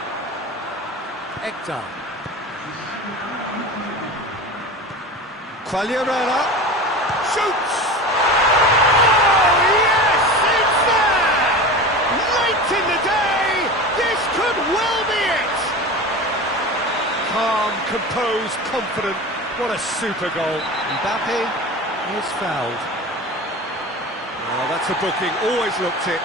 Hector. Quagliarella shoots! Oh yes, it's there! Late in the day, this could well be it! Calm, composed, confident, what a super goal. Mbappe is fouled. Oh, that's a booking, always looked it.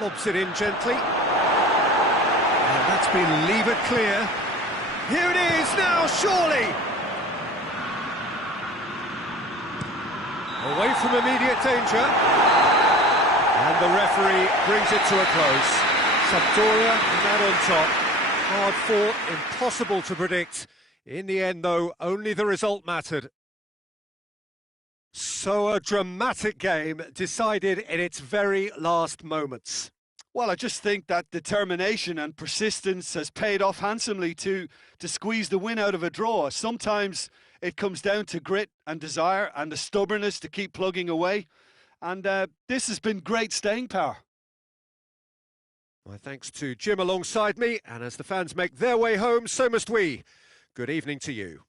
Lobs it in gently. And that's been levered clear. Here it is now, surely! Away from immediate danger. And the referee brings it to a close. Sampdoria and that on top. Hard fought, impossible to predict. In the end, though, only the result mattered. So a dramatic game decided in its very last moments. Well, I just think that determination and persistence has paid off handsomely to squeeze the win out of a draw. Sometimes it comes down to grit and desire and the stubbornness to keep plugging away. And this has been great staying power. My thanks to Jim alongside me, and as the fans make their way home, so must we. Good evening to you.